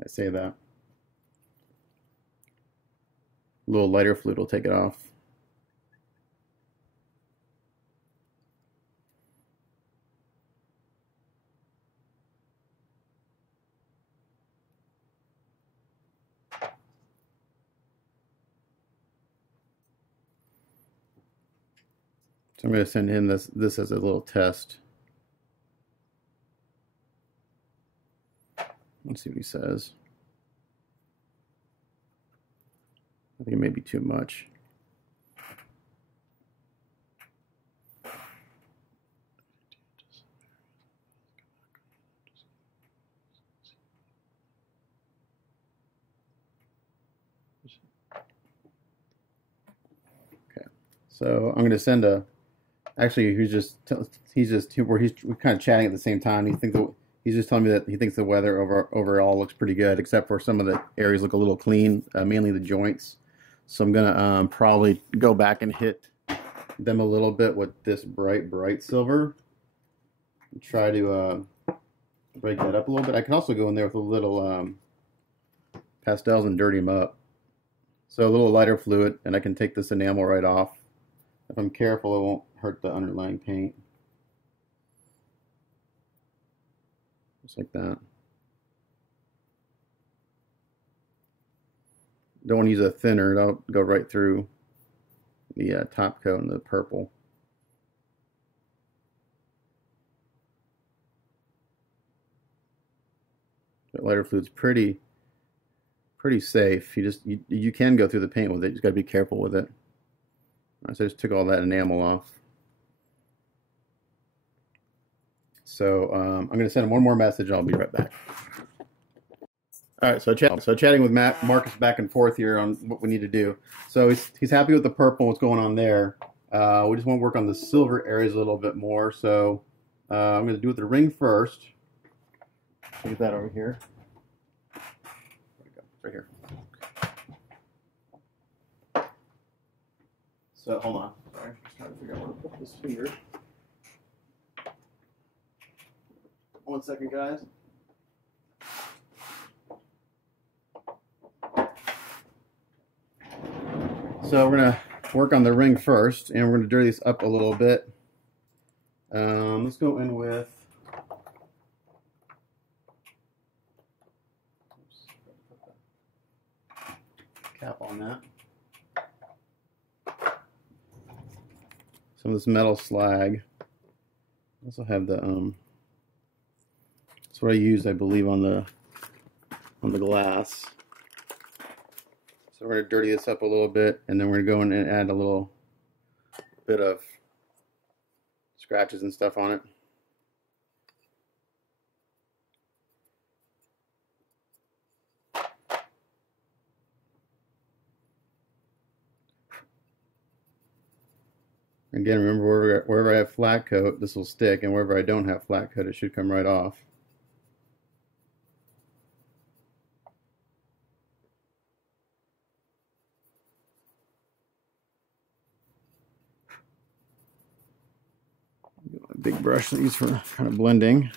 I say that. A little lighter fluid will take it off. So I'm going to send him this as a little test. Let's see what he says. I think it may be too much. Okay, so I'm going to send a. Actually, we're kind of chatting at the same time. He's just telling me that he thinks the weather overall looks pretty good, except for some of the areas look a little clean, mainly the joints. So I'm gonna probably go back and hit them a little bit with this bright silver. And try to break that up a little bit. I can also go in there with a little pastels and dirty them up. So a little lighter fluid, and I can take this enamel right off. If I'm careful, it won't hurt the underlying paint. Just like that. Don't want to use a thinner, it'll go right through the top coat and the purple. But lighter fluid's pretty safe. You can go through the paint with it, you just got to be careful with it. So I just took all that enamel off. So I'm going to send him one more message and I'll be right back. All right, so chatting with Marcus back and forth here on what we need to do. So he's happy with the purple, what's going on there. We just want to work on the silver areas a little bit more. So I'm going to do with the ring first. Get that over here. There we go, right here. So hold on. Sorry, just trying to figure out where to put this finger. 1 second, guys. So we're gonna work on the ring first, and we're gonna dirty this up a little bit. Let's go in with. Cap on that. Some of this metal slag. I also have the that's what I used, I believe, on the glass. So we're gonna dirty this up a little bit, and then we're gonna go in and add a little bit of scratches and stuff on it. Again, remember, wherever I have flat coat, this will stick, and wherever I don't have flat coat, it should come right off. A big brush that I use for kind of blending.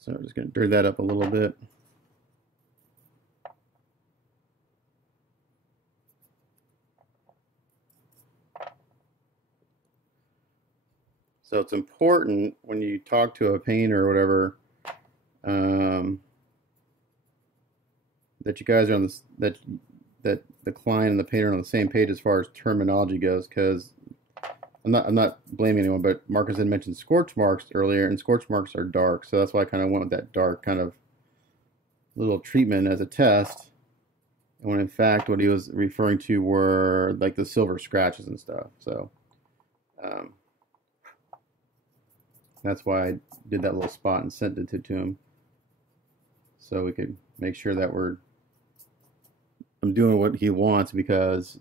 So I'm just going to dirty that up a little bit. So it's important when you talk to a painter or whatever that you guys are on this, that the client and the painter are on the same page as far as terminology goes, because I'm not blaming anyone, but Marcus had mentioned scorch marks earlier, and scorch marks are dark, so that's why I kind of went with that dark kind of little treatment as a test. And when in fact what he was referring to were like the silver scratches and stuff. So that's why I did that little spot and sent it to him, so we could make sure that I'm doing what he wants, because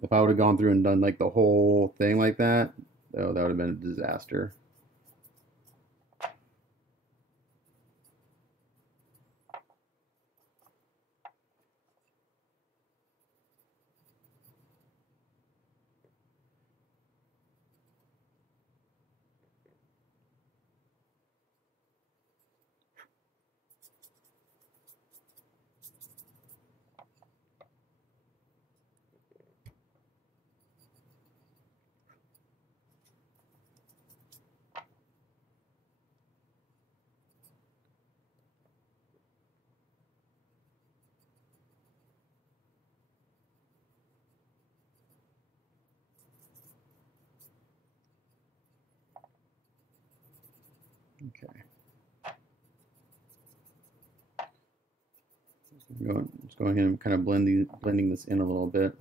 if I would have gone through and done like the whole thing like that, oh, that would have been a disaster. Okay. Let's go ahead and kind of blending this in a little bit.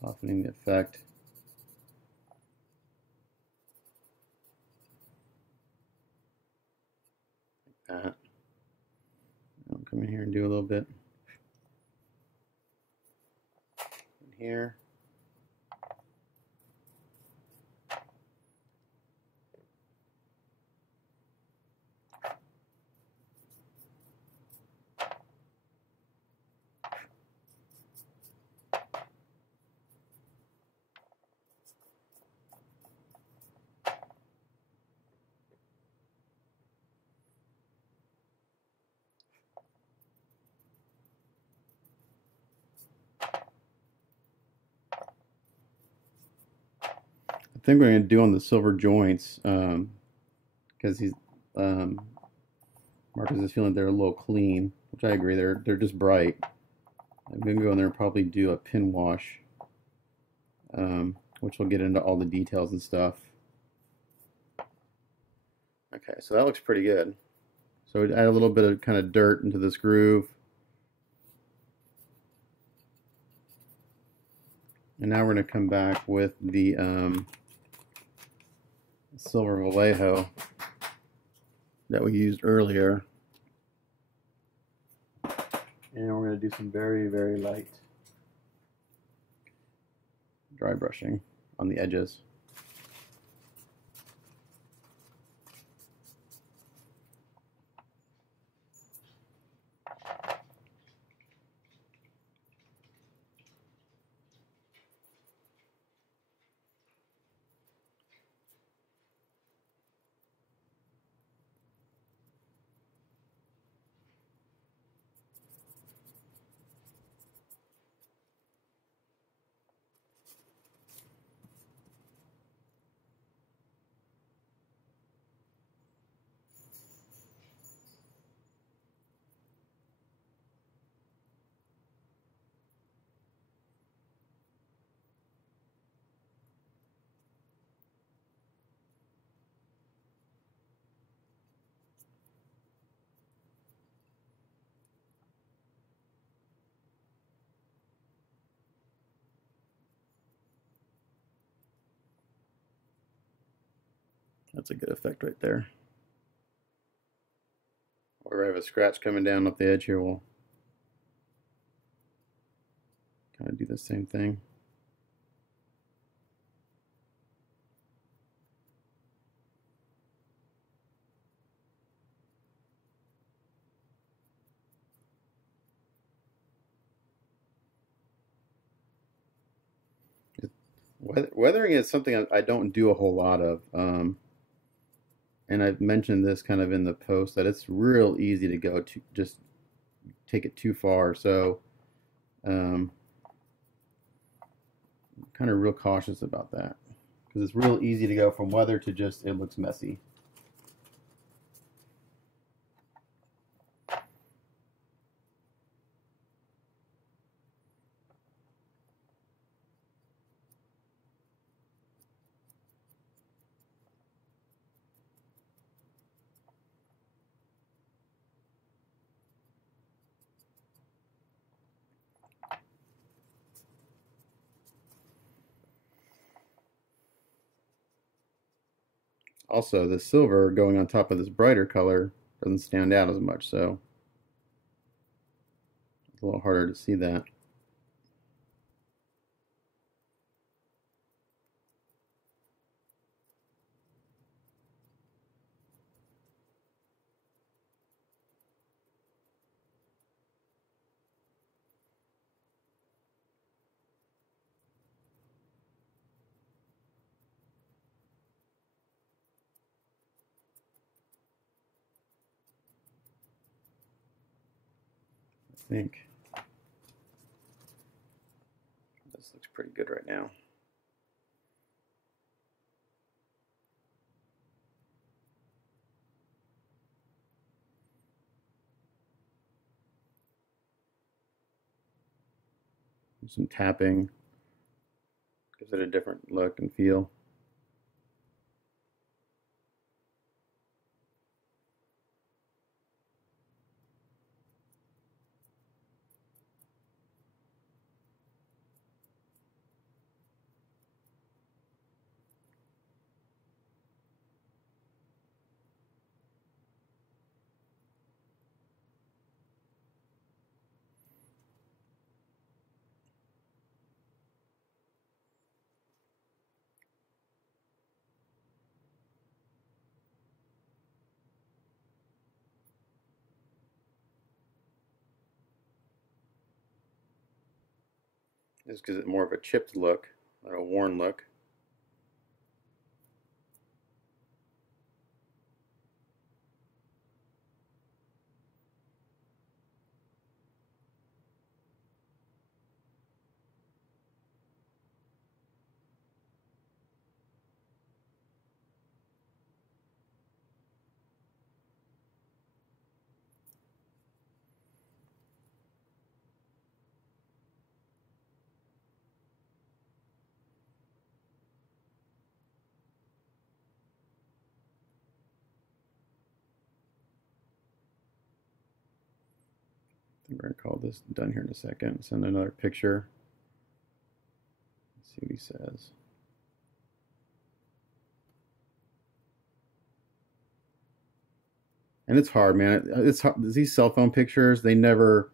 Softening the effect. Like that. I'll come in here and do a little bit in here. I think we're going to do on the silver joints, because Marcus is feeling they're a little clean, which I agree. They're just bright. I'm going to go in there and probably do a pin wash, which will get into all the details and stuff. Okay, so that looks pretty good. So we'd add a little bit of kind of dirt into this groove. And now we're going to come back with the silver Vallejo that we used earlier. And we're going to do some very, very light dry brushing on the edges. That's a good effect right there. Where I have a scratch coming down up the edge here, we'll kind of do the same thing. Weathering is something I don't do a whole lot of. And I've mentioned this kind of in the post that it's real easy to go to just take it too far. So I'm kind of real cautious about that because it's real easy to go from weather to just it looks messy. Also, the silver going on top of this brighter color doesn't stand out as much, so it's a little harder to see that. I think this looks pretty good right now. Some tapping gives it a different look and feel. This gives it more of a chipped look, or a worn look. think we're going to call this done here in a second. Send another picture. Let's see what he says. And it's hard, man. It's hard. These cell phone pictures, they never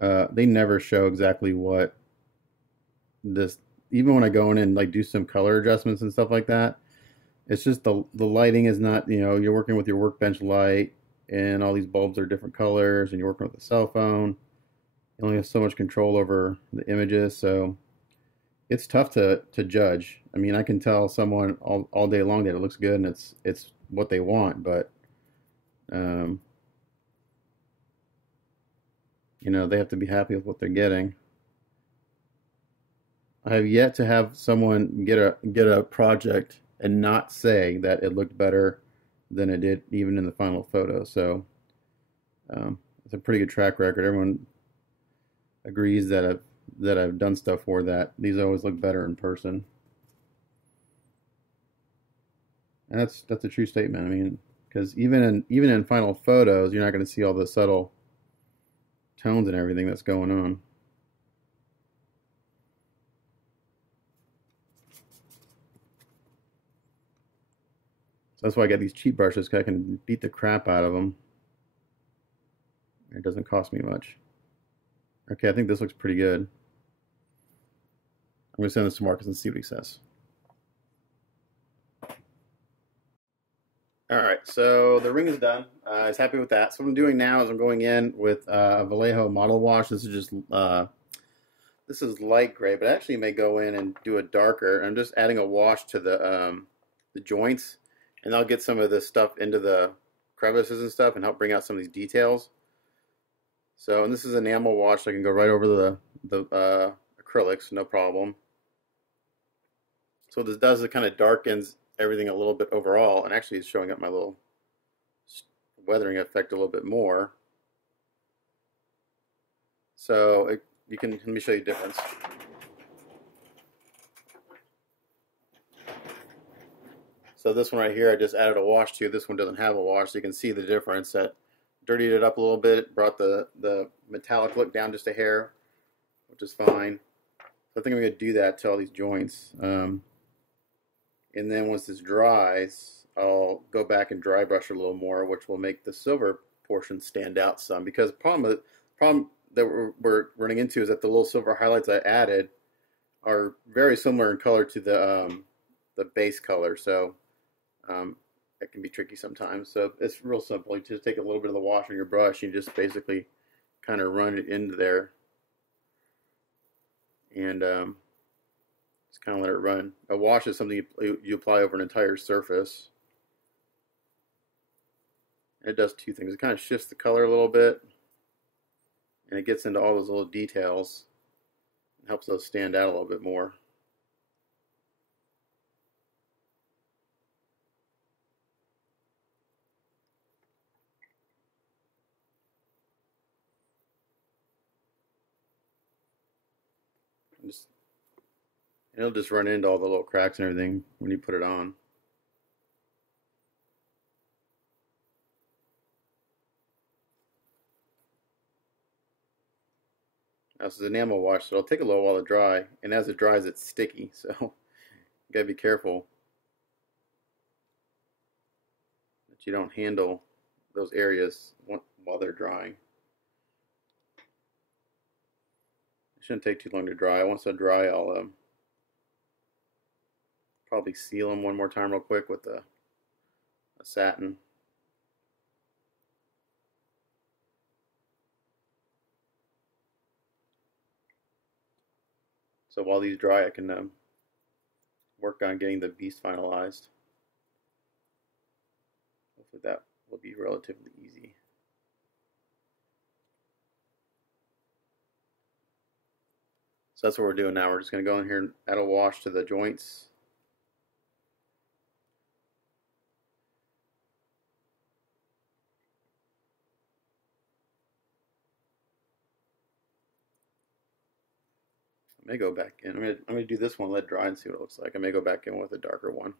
show exactly what this. Even when I go in and like do some color adjustments and stuff like that, it's just the lighting is not. You know, you're working with your workbench light, and all these bulbs are different colors, and you're working with a cell phone. You only have so much control over the images, so it's tough to judge. I mean, I can tell someone all day long that it looks good and it's what they want, but you know, they have to be happy with what they're getting. I have yet to have someone get a project and not say that it looked better than it did even in the final photo. So it's a pretty good track record. Everyone agrees that I've done stuff for that. These always look better in person, and that's a true statement. I mean, because even in final photos, you're not going to see all the subtle tones and everything that's going on. So that's why I got these cheap brushes, because I can beat the crap out of them. It doesn't cost me much. Okay, I think this looks pretty good. I'm going to send this to Marcus and see what he says. Alright, so the ring is done. I was happy with that. So what I'm doing now is I'm going in with a Vallejo model wash. This is just this is light gray, but I actually may go in and do a darker. I'm just adding a wash to the joints, and I'll get some of this stuff into the crevices and stuff and help bring out some of these details. So, and this is enamel wash, so I can go right over the acrylics, no problem. So what this does is it kind of darkens everything a little bit overall, and actually it's showing up my little weathering effect a little bit more. So let me show you the difference. So this one right here, I just added a wash to. This one doesn't have a wash, so you can see the difference. That dirtied it up a little bit, brought the metallic look down just a hair, which is fine. So I think I'm going to do that to all these joints. And then once this dries, I'll go back and dry brush a little more, which will make the silver portion stand out some. Because the problem that we're running into is that the little silver highlights I added are very similar in color to the base color. So that can be tricky sometimes. So it's real simple. You just take a little bit of the wash on your brush, and you just basically kind of run it into there, and just kind of let it run. A wash is something you apply over an entire surface. It does two things. It kind of shifts the color a little bit, and it gets into all those little details and helps those stand out a little bit more. And it'll just run into all the little cracks and everything when you put it on. Now this is enamel wash, so it'll take a little while to dry, and as it dries it's sticky, so you gotta be careful that you don't handle those areas while they're drying. It shouldn't take too long to dry. Once they're dry, I'll probably seal them one more time real quick with a satin. So while these dry, I can work on getting the beast finalized. Hopefully that will be relatively easy. So that's what we're doing now. We're just going to go in here and add a wash to the joints. I may go back in. I'm gonna do this one, let it dry, and see what it looks like. I may go back in with a darker one.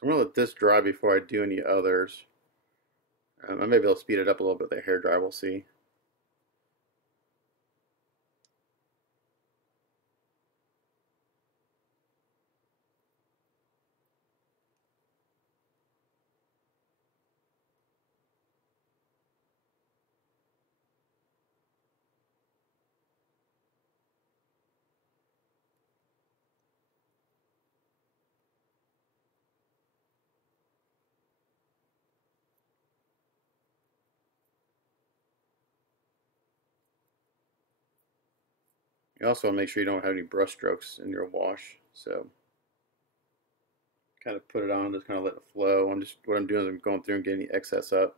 So I'm going to let this dry before I do any others. I may be able to speed it up a little bit with the hair dryer, we'll see. You also want to make sure you don't have any brush strokes in your wash. So kind of put it on, just kind of let it flow. What I'm doing is I'm going through and getting the excess up.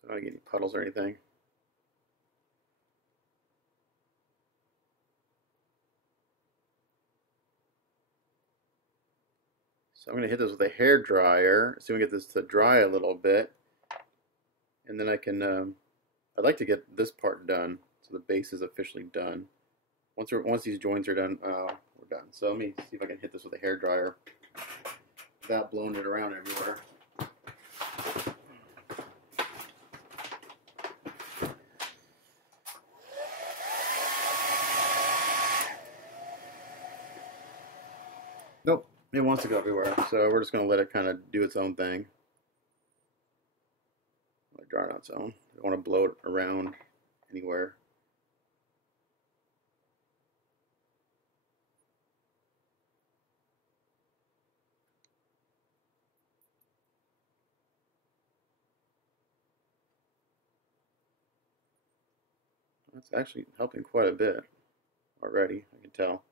So I don't get any puddles or anything. So I'm going to hit this with a hair dryer. So we get this to dry a little bit. And then I can, I'd like to get this part done. So the base is officially done. Once these joints are done, we're done. So let me see if I can hit this with a hair dryer without blowing it around everywhere. Nope, it wants to go everywhere. So we're just going to let it kind of do its own thing. Let it dry on its own. I don't want to blow it around anywhere. That's actually helping quite a bit already, I can tell.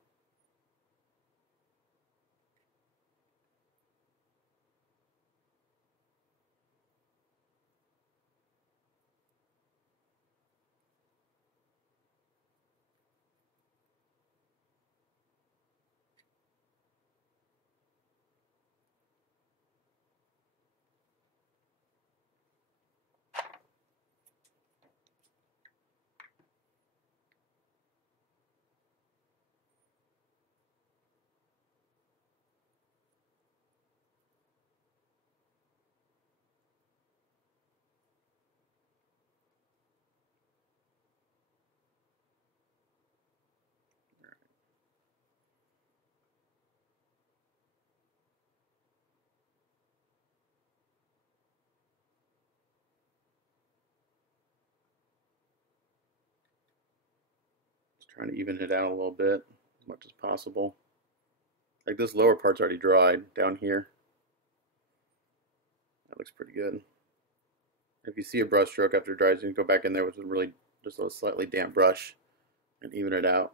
Just trying to even it out a little bit as much as possible. Like this lower part's already dried down here. That looks pretty good. If you see a brush stroke after it dries, you can go back in there with a really just a slightly damp brush and even it out.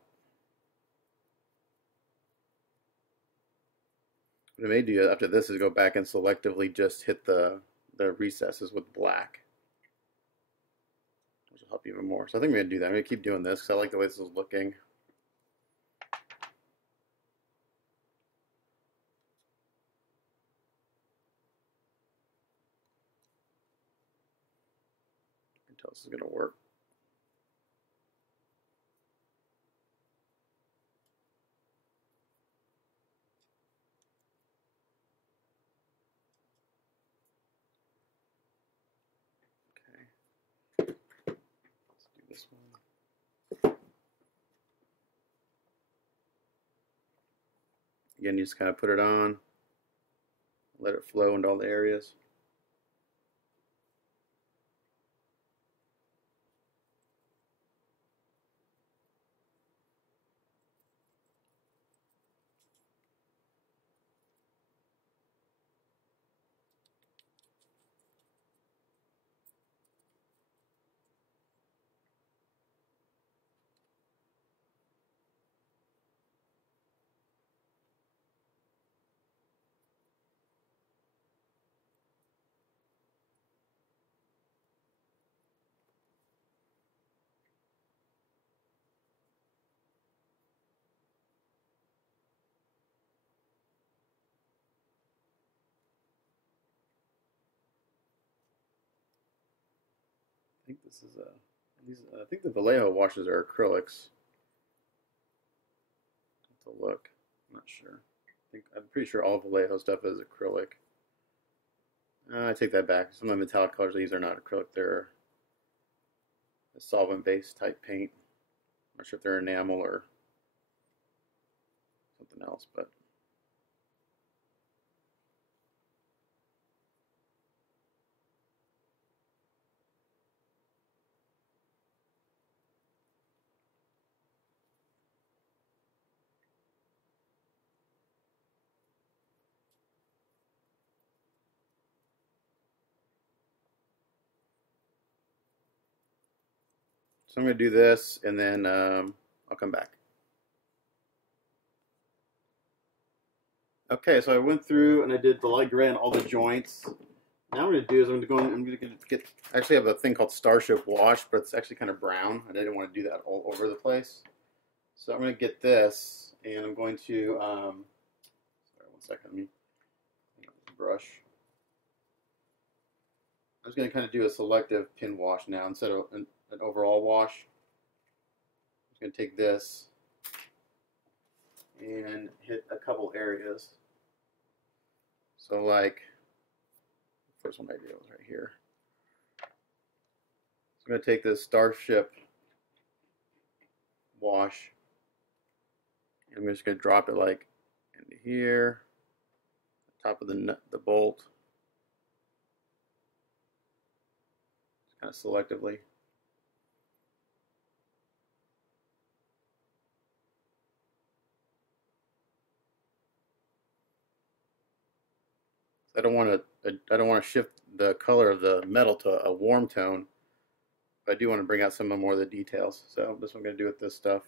What I may do after this is go back and selectively just hit the recesses with black, which will help even more. So I think I'm going to do that. I'm going to keep doing this because I like the way this is looking. I can tell this is going to work. Okay. Let's do this one. Again, you just kind of put it on, let it flow into all the areas. I think this is I think the Vallejo washes are acrylics. Have to look. I'm not sure. I I'm pretty sure all Vallejo stuff is acrylic. I take that back. Some of the metallic colors these are not acrylic. They're a solvent-based type paint. I'm not sure if they're enamel or something else, but so I'm going to do this, and then I'll come back. Okay, so I went through and I did the light gray on all the joints. Now what I'm going to do is I'm going to get, I actually have a thing called Starship Wash, but it's actually kind of brown. I didn't want to do that all over the place. So I'm going to get this, and I'm going to, sorry, 1 second, let me brush. I'm just going to kind of do a selective pin wash now instead of an overall wash. I'm just going to take this and hit a couple areas. So like, the first one I did was right here. So I'm going to take this Starship wash, and I'm just going to drop it like into here, top of the bolt, kind of selectively. I don't want to shift the color of the metal to a warm tone, but I do want to bring out some more of the details. So this one I'm going to do with this stuff.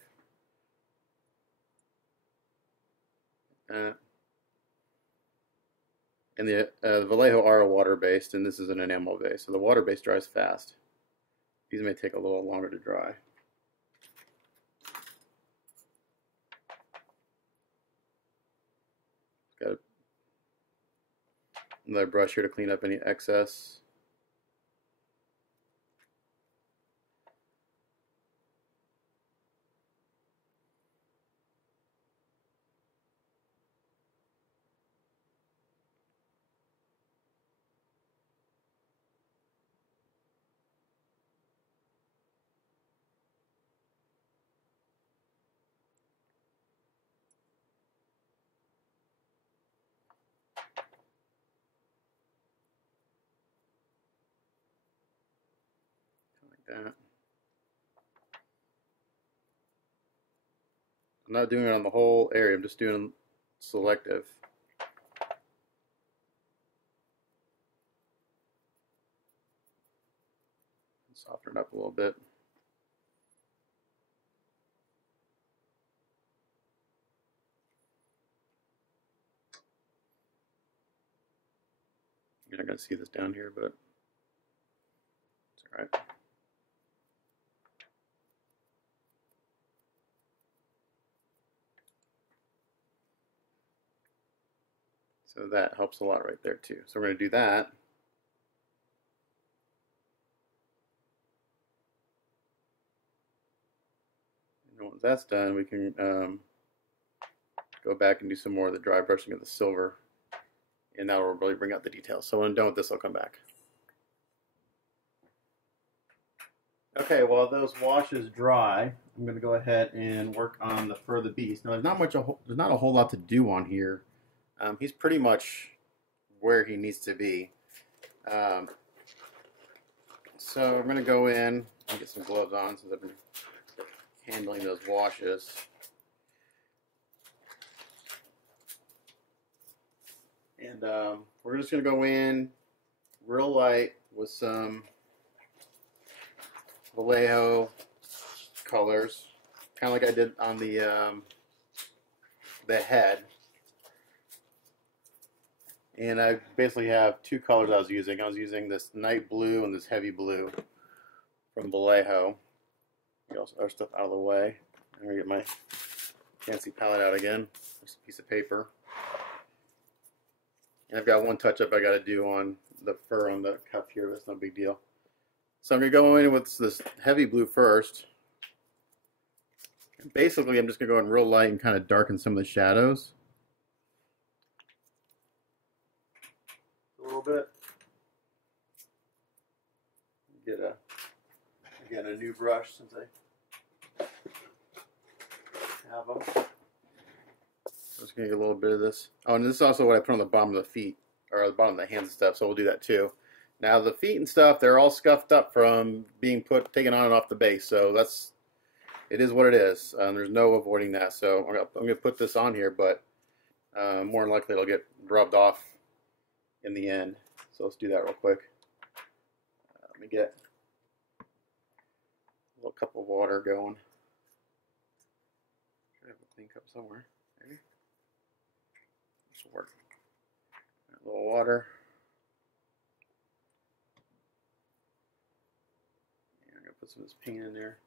And the Vallejo are water-based, and this is an enamel base. So the water-based dries fast. These may take a little longer to dry. Got another brush here to clean up any excess. That. I'm not doing it on the whole area, I'm just doing selective. Soften it up a little bit. You're not going to see this down here, but it's alright. So that helps a lot right there too. So we're going to do that. And once that's done, we can go back and do some more of the dry brushing of the silver. And that will really bring out the details. So when I'm done with this, I'll come back. Okay, while those washes dry, I'm going to go ahead and work on the fur of the beast. Now, there's not a whole lot to do on here. He's pretty much where he needs to be. So I'm going to go in and get some gloves on since I've been handling those washes. And we're just going to go in real light with some Vallejo colors, kind of like I did on the head. And I basically have two colors I was using. I was using this night blue and this heavy blue from Vallejo. Get all our stuff out of the way. I'm going to get my fancy palette out again. Just a piece of paper. And I've got one touch-up I got to do on the fur on the cuff here, but it's no big deal. So I'm going to go in with this heavy blue first. And basically, I'm just going to go in real light and kind of darken some of the shadows. bit. Get a new brush since I have them. I'm just gonna get a little bit of this. Oh, and this is also what I put on the bottom of the feet, or the bottom of the hands and stuff, so we'll do that too. Now the feet and stuff, they're all scuffed up from being taken on and off the base, so it is what it is. There's no avoiding that, so I'm gonna put this on here, but more than likely it'll get rubbed off in the end. So let's do that real quick. Let me get a little cup of water going. Should have a clean cup somewhere, maybe. This will work. A little water. Yeah, I'm gonna put some of this paint in there.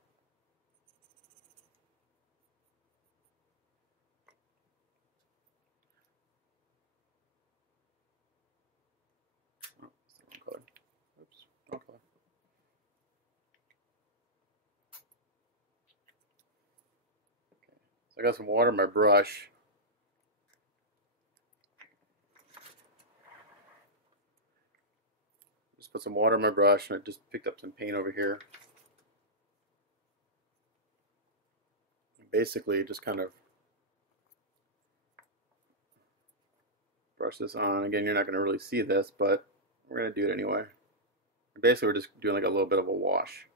Oh, that's the wrong color. Oops, wrong color. Okay, so I got some water in my brush. Just put some water in my brush, and I just picked up some paint over here. Basically, just kind of brush this on. Again, you're not going to really see this, but we're going to do it anyway. Basically, we're just doing like a little bit of a wash.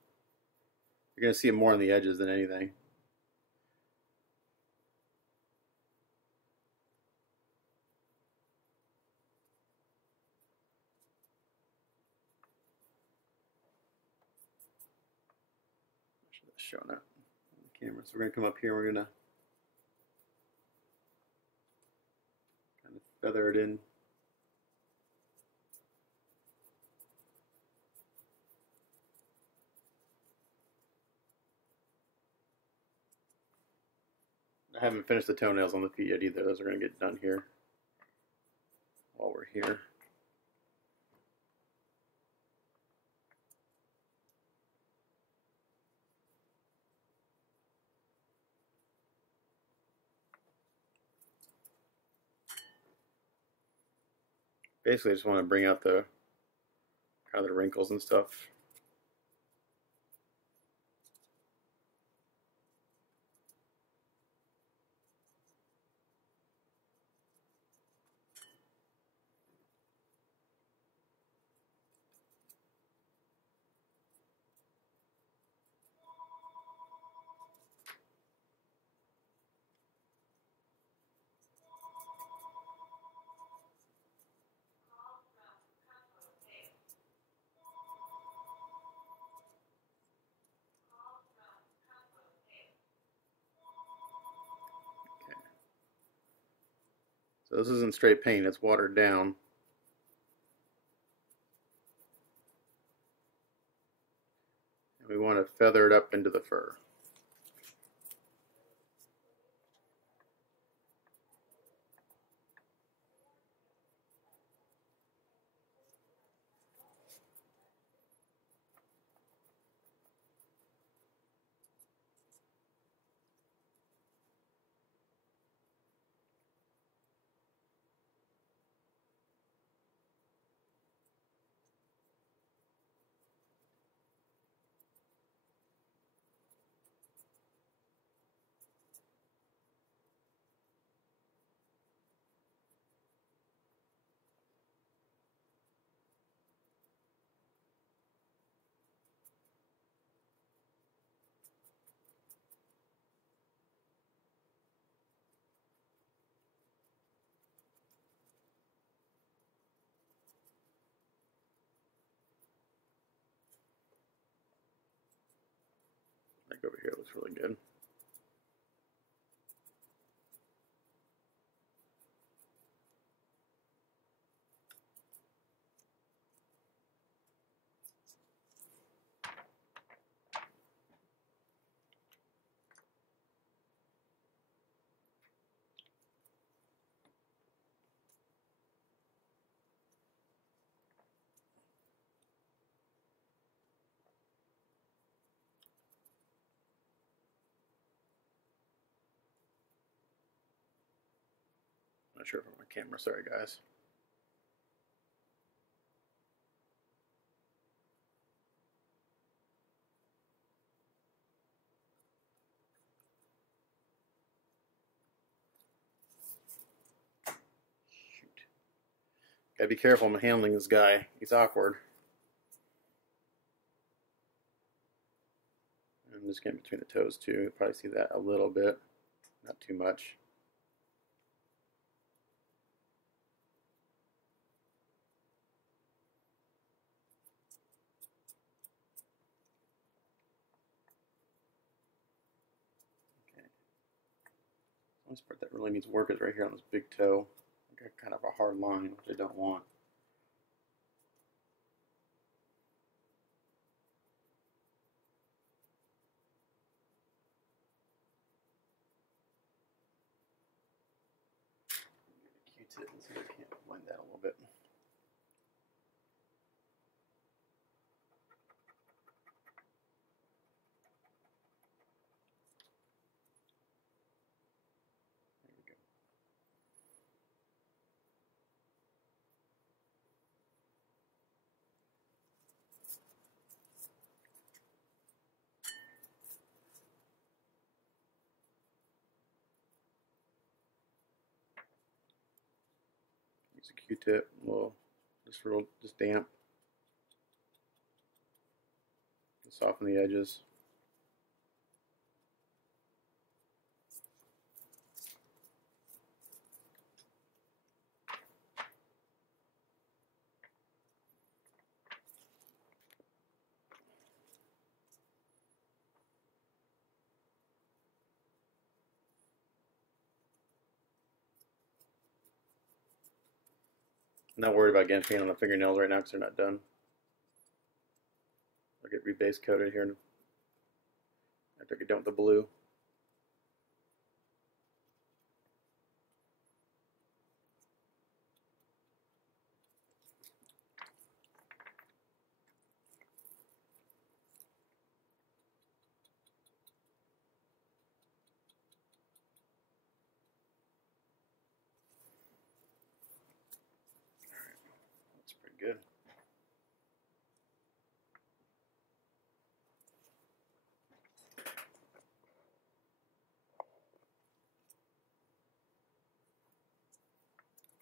You're going to see it more on the edges than anything. That's showing up on the camera. So we're going to come up here. We're going to kind of feather it in. I haven't finished the toenails on the feet yet either. Those are going to get done here while we're here. Basically, I just want to bring out the kind of the wrinkles and stuff. So this isn't straight paint, it's watered down. And we want to feather it up into the fur. Like over here, it looks really good. Not sure if I'm on camera, sorry guys. Gotta be careful when handling this guy. He's awkward. I'm just getting between the toes too. You'll probably see that a little bit, not too much. Okay. The only part that really needs work is right here on this big toe. I got kind of a hard line, which I don't want. Q-tip and see if I can't blend that a little bit. There we go. Use a Q-tip, just damp, to soften the edges. I'm not worried about getting paint on the fingernails right now because they're not done. I'll get rebase coated here after I get done with the blue. That's pretty good.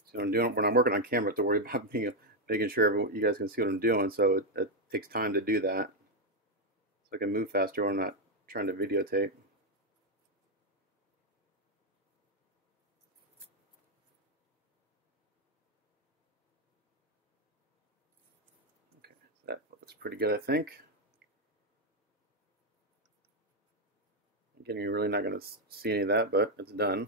So I'm doing when I'm working on camera, I have to worry about making sure you guys can see what I'm doing. So it takes time to do that, so I can move faster when I'm not trying to videotape. Okay, so that looks pretty good, I think. Again, you're really not going to see any of that, but it's done.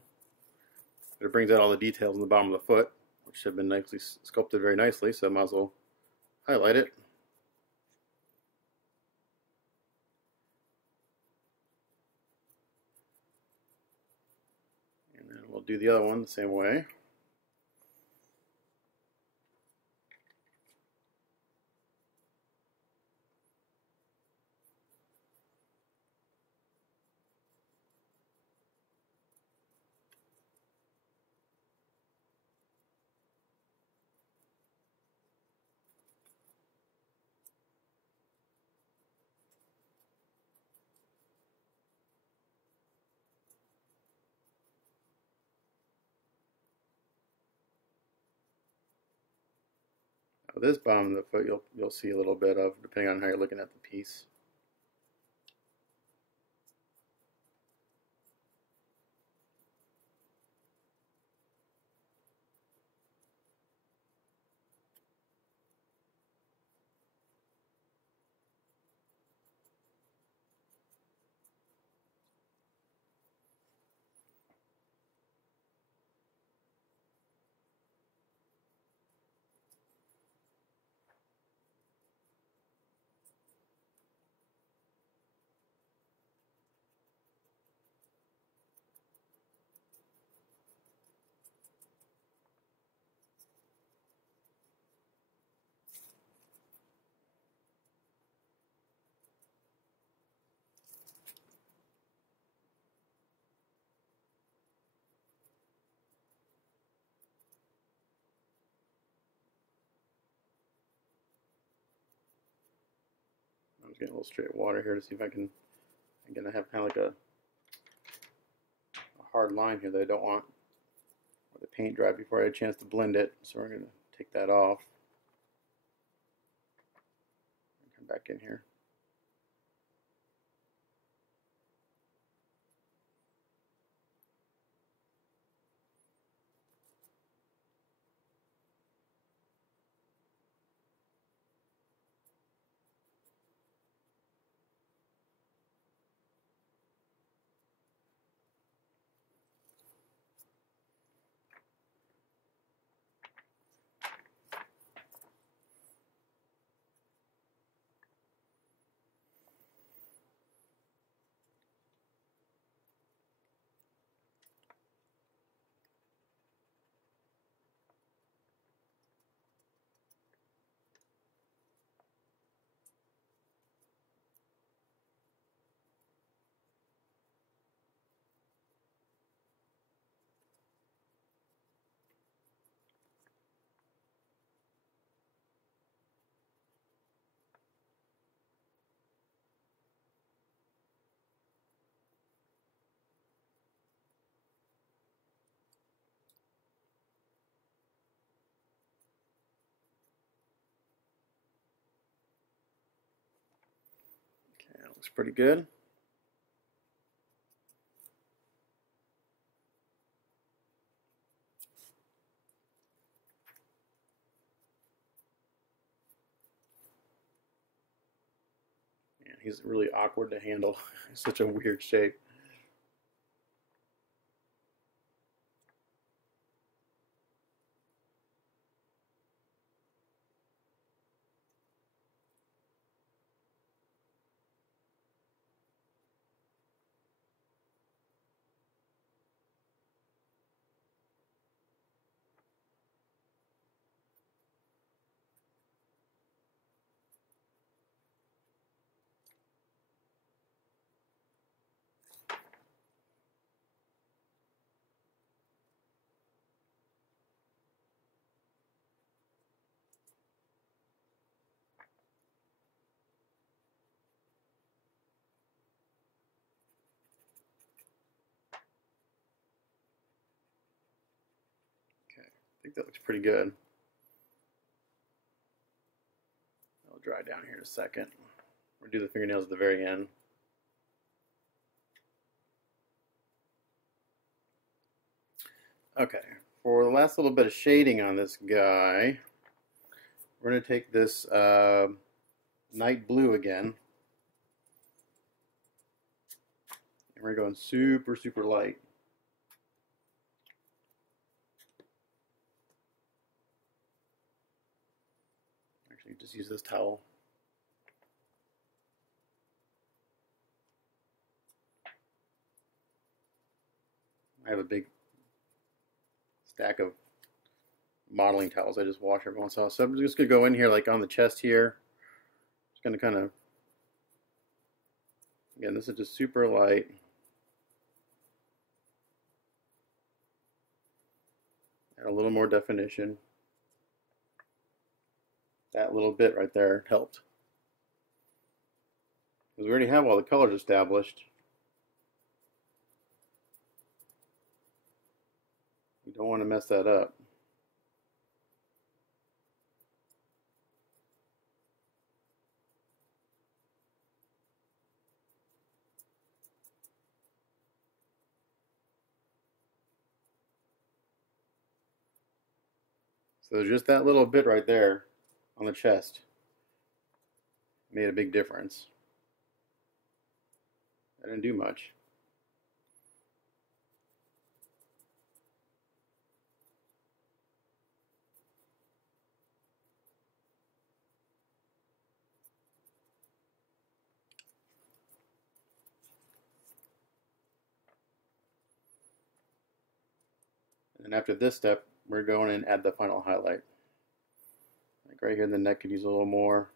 But it brings out all the details in the bottom of the foot, which have been nicely sculpted very nicely, so I might as well highlight it. And then we'll do the other one the same way. This bottom of the foot you'll see a little bit of, depending on how you're looking at the piece. I'm just getting a little straight water here to see if I can. Again, I have kind of like a hard line here that I don't want the paint dry before I had a chance to blend it. So we're going to take that off. Come back in here. Okay, that looks pretty good. Man, he's really awkward to handle. It's such a weird shape. Okay, I think that looks pretty good. I'll dry down here in a second. We'll do the fingernails at the very end. Okay, for the last little bit of shading on this guy, we're going to take this night blue again. And we're going super, super light. Actually, just use this towel. I have a big stack of modeling towels I just wash every once in a while. So I'm just going to go in here like on the chest here. Just going to kind of, again, this is just super light. Add a little more definition. That little bit right there helped. Because we already have all the colors established. We don't want to mess that up. So just that little bit right there on the chest made a big difference. I didn't do much. And after this step, we're going and add the final highlight. Like right here, the neck could use a little more.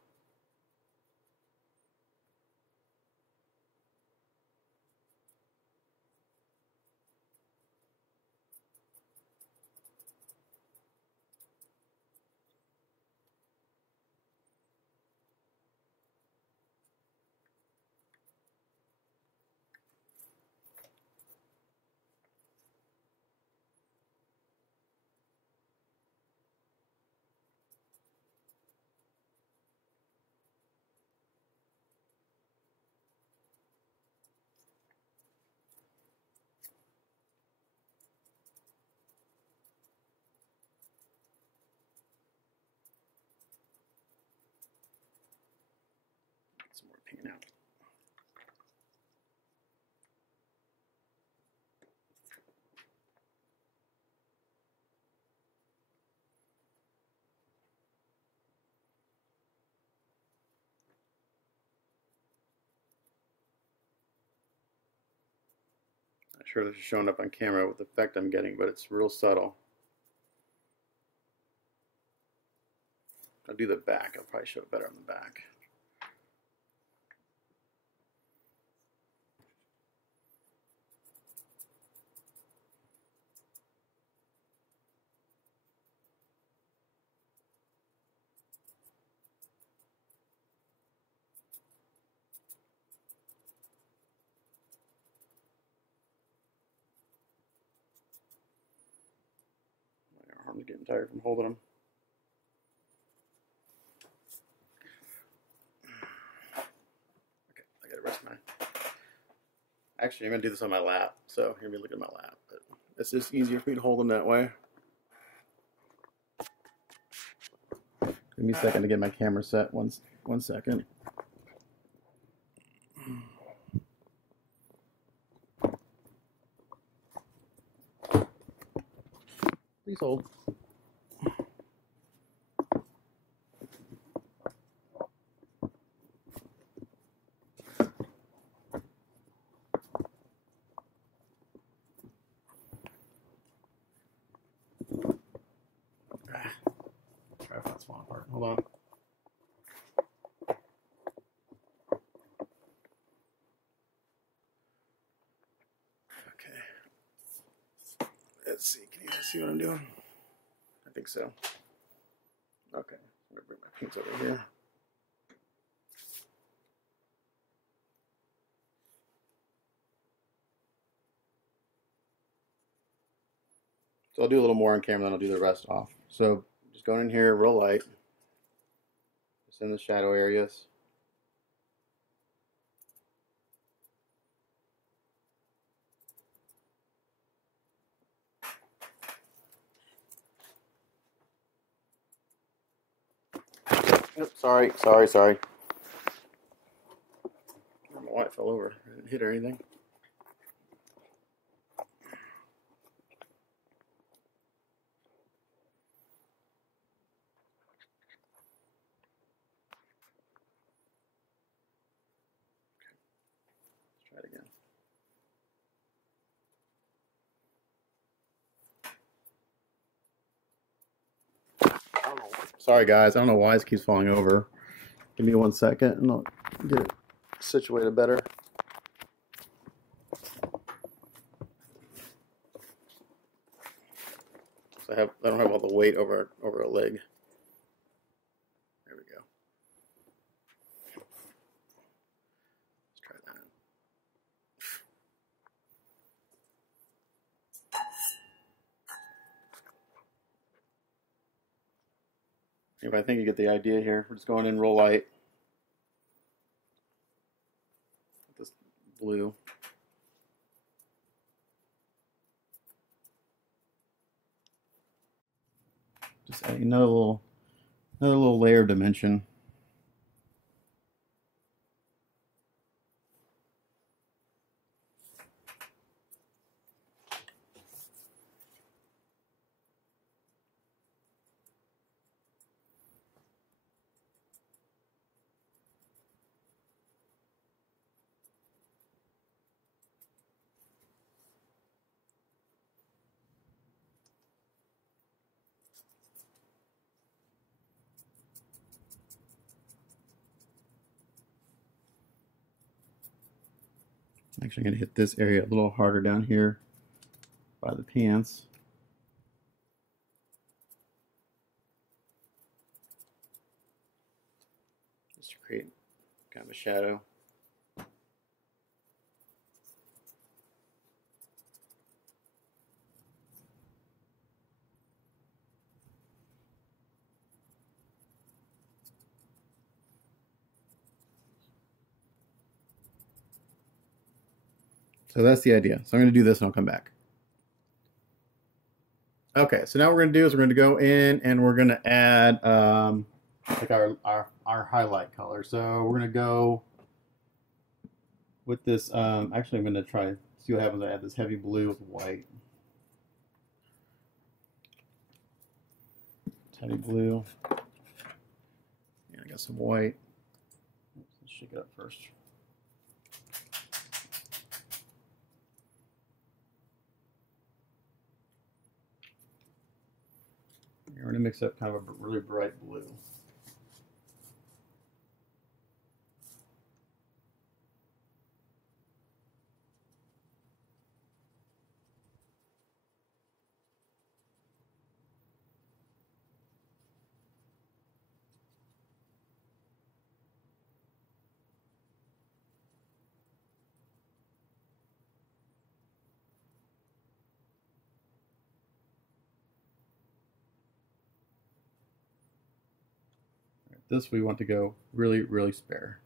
Some more paint out. Not sure this is showing up on camera with the effect I'm getting, but it's real subtle. I'll do the back. I'll probably show it better on the back. My arm's getting tired from holding them. Actually, I'm going to do this on my lap, so you're going to be looking at my lap. But it's just easier for me to hold them that way. Give me a second to get my camera set. One second. Please hold. Tripod's falling apart. Hold on. Okay. Let's see. Can you guys see what I'm doing? I think so. Okay. I'm going to bring my paints over here. So I'll do a little more on camera, then I'll do the rest off. So just going in here real light. Just in the shadow areas. Oops, sorry. I don't know why it fell over. I didn't hit or anything. Let's try it again. Sorry guys, I don't know why this keeps falling over. Give me 1 second and I'll get it situated better. So I don't have all the weight over a leg. There we go. Let's try that. If I think you get the idea here, we're just going in real light with this blue. Just add another little layer of dimension. Actually, I'm going to hit this area a little harder down here by the pants. Just to create kind of a shadow. So that's the idea. So I'm going to do this and I'll come back. Okay, so now what we're going to do is we're going to go in and we're going to add like our highlight color. So we're gonna go with this. Actually, I'm gonna try see what happens. I add this heavy blue with white. Heavy blue. And I got some white. Let's shake it up first. We're going to mix up kind of a really bright blue. This we want to go really, really spare.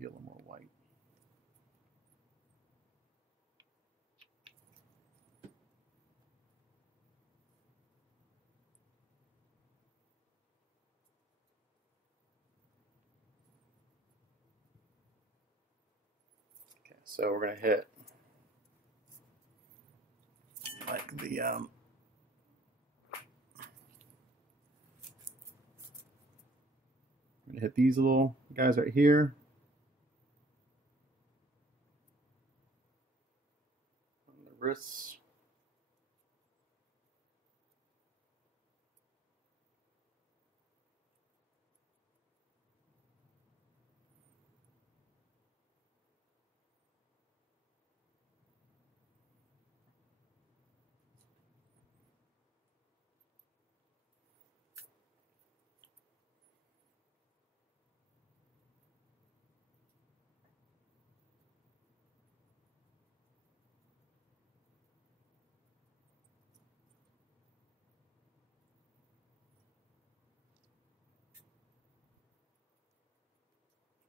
Get a little more white. Okay, so we're gonna hit like the I'm gonna hit these little guys right here. On the wrists.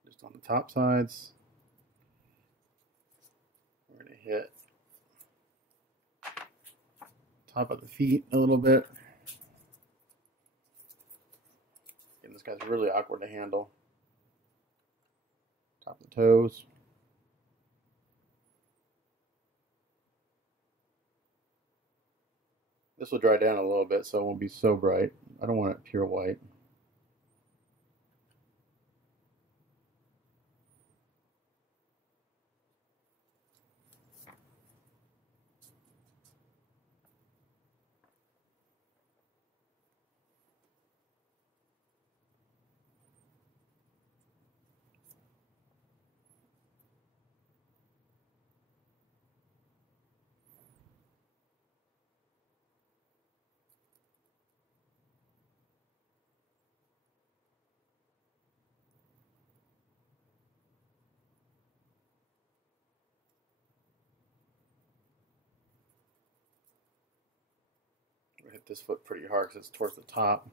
Just on the top sides. We're going to hit top of the feet a little bit. And this guy's really awkward to handle. Top of the toes. This will dry down a little bit so it won't be so bright. I don't want it pure white. Hit this foot pretty hard because it's towards the top.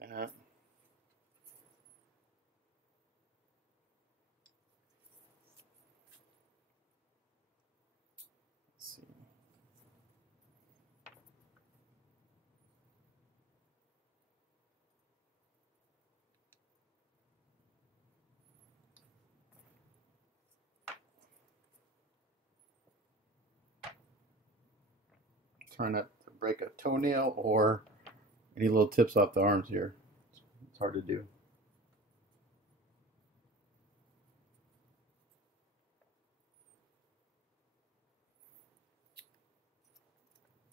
Like that. Let's see. Trying not to break a toenail or any little tips off the arms here. It's hard to do.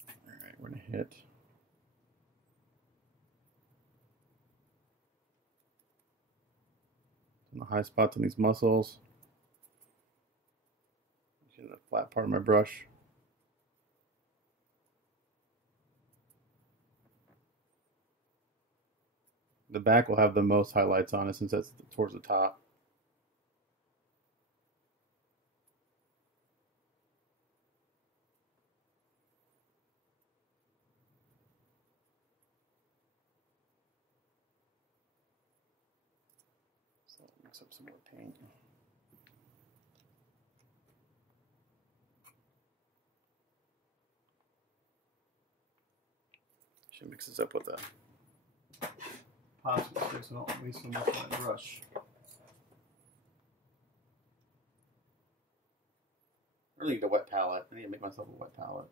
All right, we're going to hit in the high spots on these muscles. Using the flat part of my brush. The back will have the most highlights on it since that's towards the top. Mix up some more paint. Should mix this up with a popsicle stick so I don't waste so much of my brush. I really need a wet palette. I need to make myself a wet palette.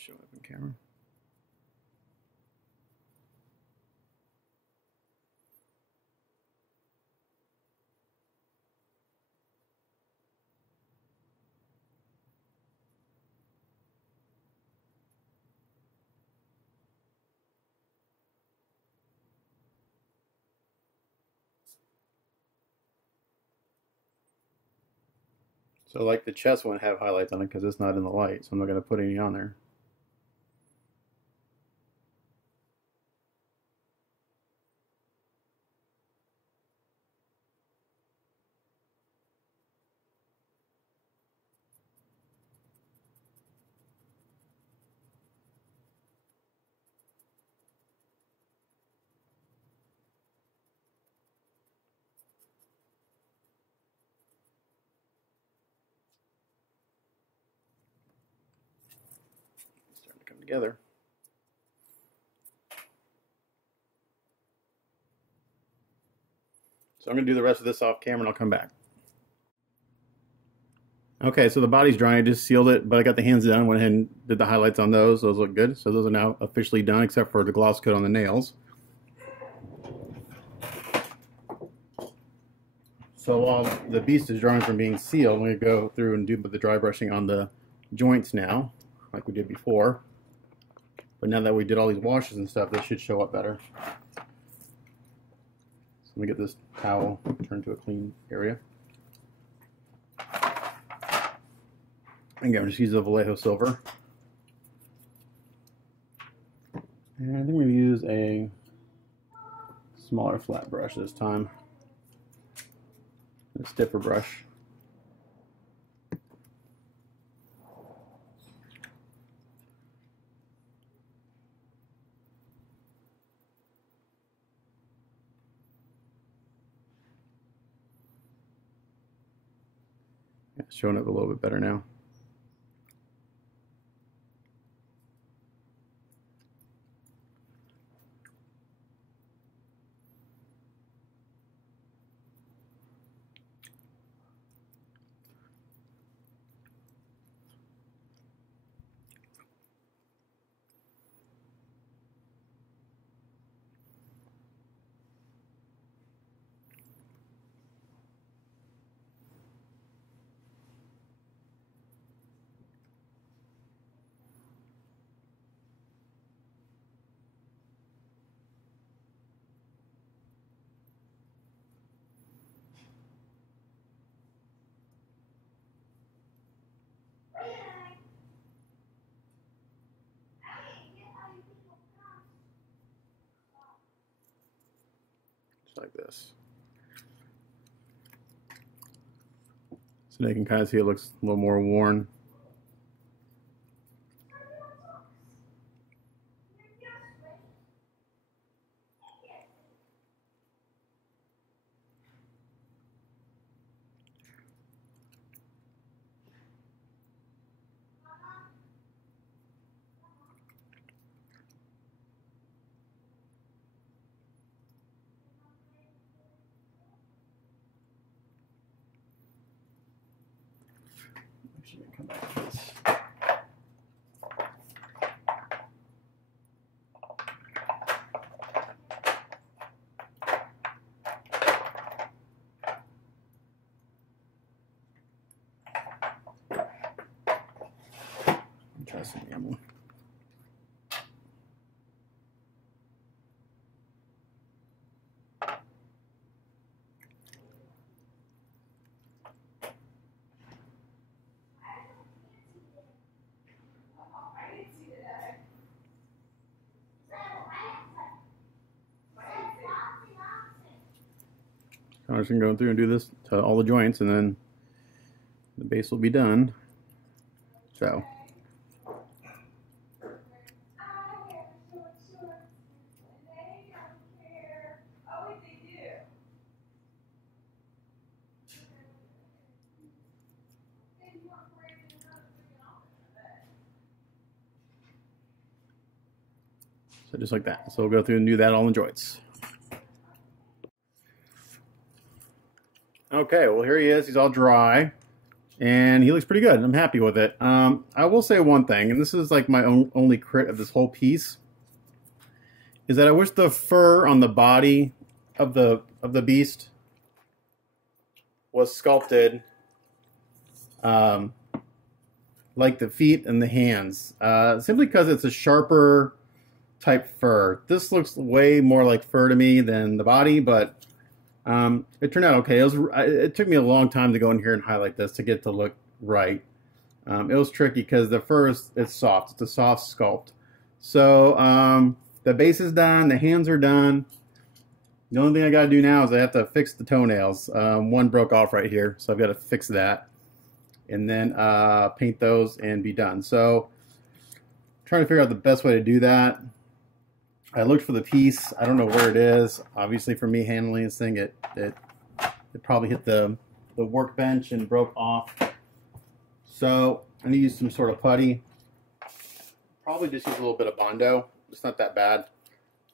Show up in camera. So like the chest won't have highlights on it because it's not in the light, so I'm not going to put any on there. It's starting to come together. So I'm going to do the rest of this off camera and I'll come back. Okay, so the body's dry. I just sealed it, but I got the hands done, went ahead and did the highlights on those. Those look good. So those are now officially done, except for the gloss coat on the nails. So while the beast is drying from being sealed, I'm going to go through and do the dry brushing on the joints now, like we did before. But now that we did all these washes and stuff, they should show up better. So let me get this towel turned to a clean area. Again, I'm just using the Vallejo silver. And I think we're going to use a smaller flat brush this time. A stiffer brush. Yeah, it's showing up a little bit better now. Like this. So now you can kind of see it looks a little more worn. Actually, come back to this. Try some enamel. I'm just gonna go through and do this to all the joints, and then the base will be done. So. So just like that. So we'll go through and do that all in joints. Okay, well here he is. He's all dry. And he looks pretty good. I'm happy with it. I will say one thing, and this is like my only crit of this whole piece, is that I wish the fur on the body of the beast was sculpted like the feet and the hands. Simply because it's a sharper type fur. This looks way more like fur to me than the body, but it turned out okay. It took me a long time to go in here and highlight this to get it to look right. It was tricky because the fur it's soft. It's a soft sculpt. So the base is done. The hands are done. The only thing I got to do now is I have to fix the toenails. One broke off right here, so I've got to fix that. And then paint those and be done. So trying to figure out the best way to do that. I looked for the piece. I don't know where it is. Obviously, for me handling this thing, it probably hit the workbench and broke off. So I need to use some sort of putty. Probably just use a little bit of Bondo. It's not that bad.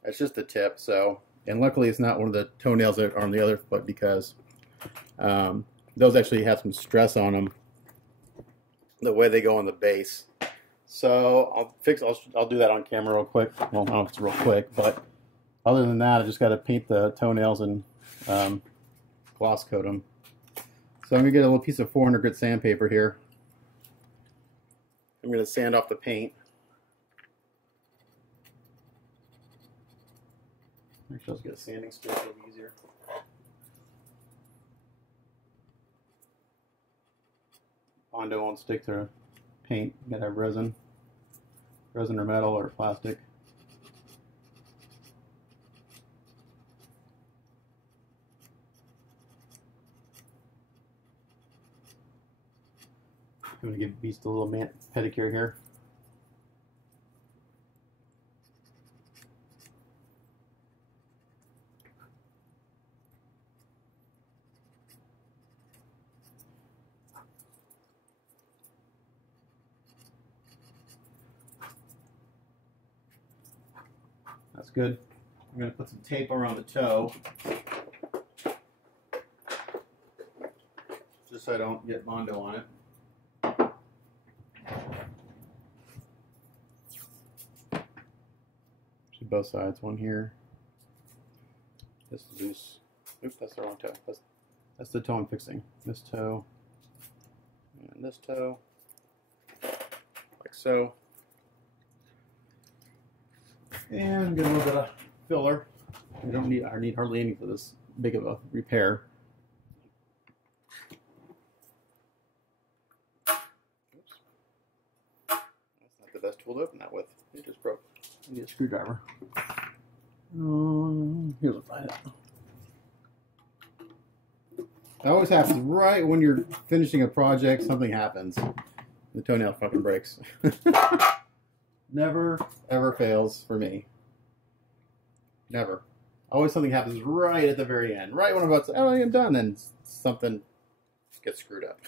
It's just the tip. So, and luckily it's not one of the toenails that are on the other foot, because those actually have some stress on them the way they go on the base. So I'll do that on camera real quick. Well, I don't know if it's real quick, but other than that, I just got to paint the toenails and gloss coat them. So I'm going to get a little piece of 400 grit sandpaper here. I'm going to sand off the paint. Actually, let's get a sanding stick, it'll be easier. Bondo won't stick to paint. You gotta have resin or metal or plastic. I'm gonna give Beast a little pedicure here. That's good. I'm going to put some tape around the toe, just so I don't get Bondo on it. Actually, both sides. One here. This is loose. Oops, that's the wrong toe. That's the toe I'm fixing. This toe and this toe, like so. And get a little bit of filler. I need hardly any for this big of a repair. Oops. That's not the best tool to open that with. It just broke. I need a screwdriver. Here's what I find out. That always happens right when you're finishing a project. Something happens. The toenail fucking breaks. Never, ever fails for me. Never. Always something happens right at the very end. Right when I'm about to say, oh, I'm done, and something gets screwed up.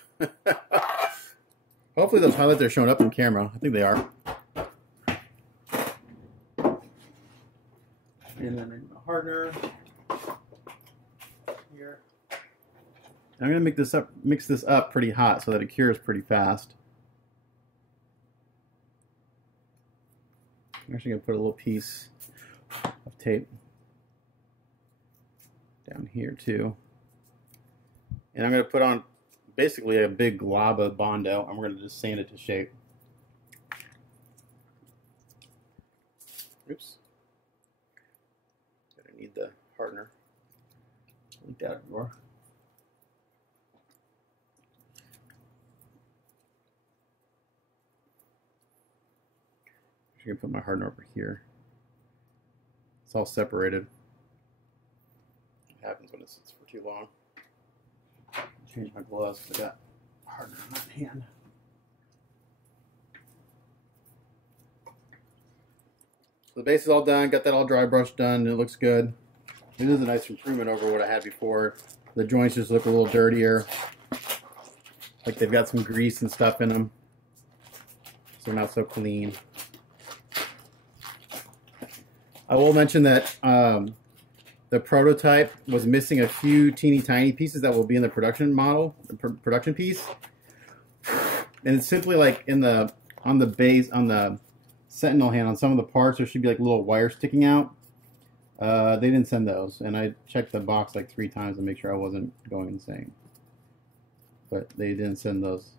Hopefully those highlights are showing up in camera. I think they are. And then maybe my hardener. Here. I'm going to mix this up pretty hot so that it cures pretty fast. I'm actually going to put a little piece of tape down here too. And I'm going to put on basically a big glob of Bondo, and we're going to just sand it to shape. Oops. Gonna need the hardener. Leaked out more. I'm going to put my hardener over here. It's all separated. happens when it sits for too long. Change my gloves because I got harder in my hand. So the base is all done. Got that all dry brushed done, and it looks good. It is a nice improvement over what I had before. The joints just look a little dirtier, like they've got some grease and stuff in them, so not so clean. I will mention that the prototype was missing a few teeny tiny pieces that will be in the production model, the production piece, and it's simply like on the base, on the Sentinel hand, on some of the parts there should be like little wires sticking out. They didn't send those, and I checked the box like 3 times to make sure I wasn't going insane. But they didn't send those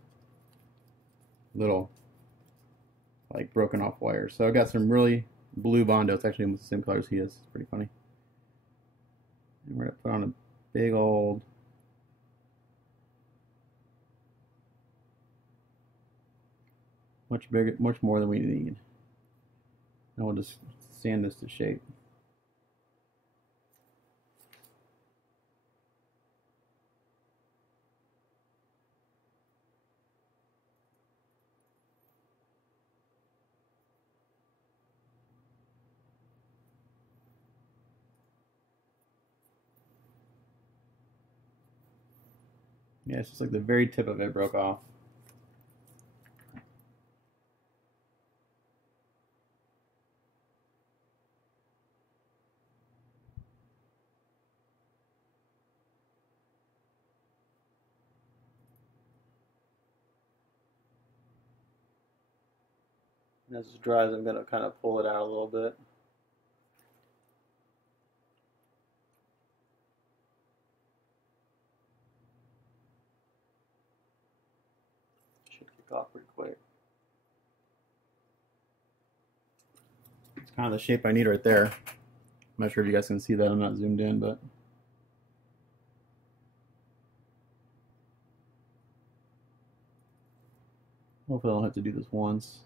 little like broken off wires. So I got some really blue Bondo. It's actually almost the same color as he is. It's pretty funny. And we're gonna put on a big old much bigger, much more than we need. And we'll just sand this to shape. Yeah, it's just like the very tip of it broke off. And as it dries, I'm going to kind of pull it out a little bit. Should kick off pretty quick. It's kind of the shape I need right there. I'm not sure if you guys can see that. I'm not zoomed in, but hopefully I don't have to do this once.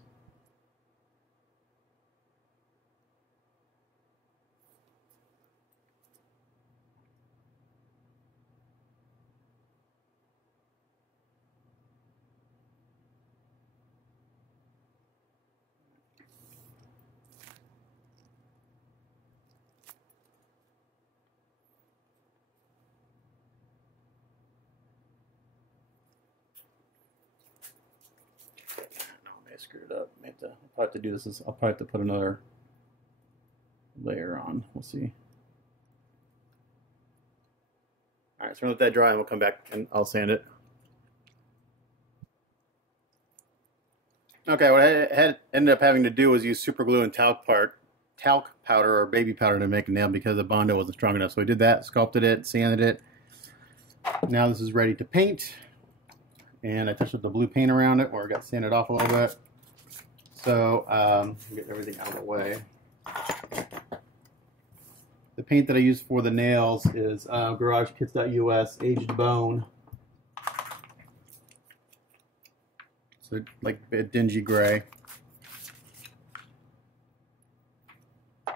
I screwed it up. I'll probably have to do this. I'll probably have to put another layer on. We'll see. All right, so we're gonna let that dry, and we'll come back and I'll sand it. Okay, what I ended up having to do was use super glue and talc powder or baby powder to make a nail because the Bondo wasn't strong enough. So I did that, sculpted it, sanded it. Now this is ready to paint. And I touched up the blue paint around it, or it got sanded off a little bit. So get everything out of the way. The paint that I use for the nails is GarageKits.us Aged Bone. So like a dingy gray. A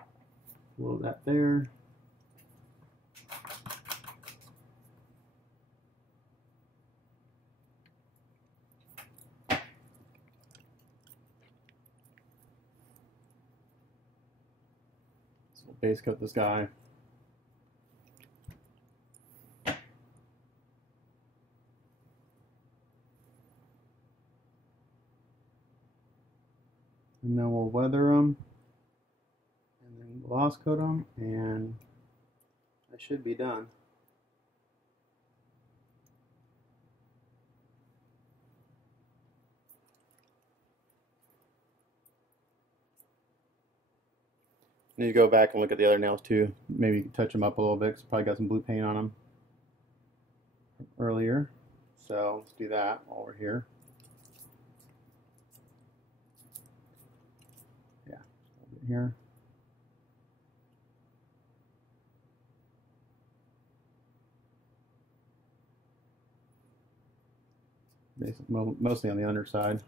little of that there. Base coat this guy. And then we'll weather them and then gloss coat them, and I should be done. I need to go back and look at the other nails too. Maybe touch them up a little bit because probably got some blue paint on them earlier. So let's do that while we're here. Yeah, a little bit here. Basically, mostly on the underside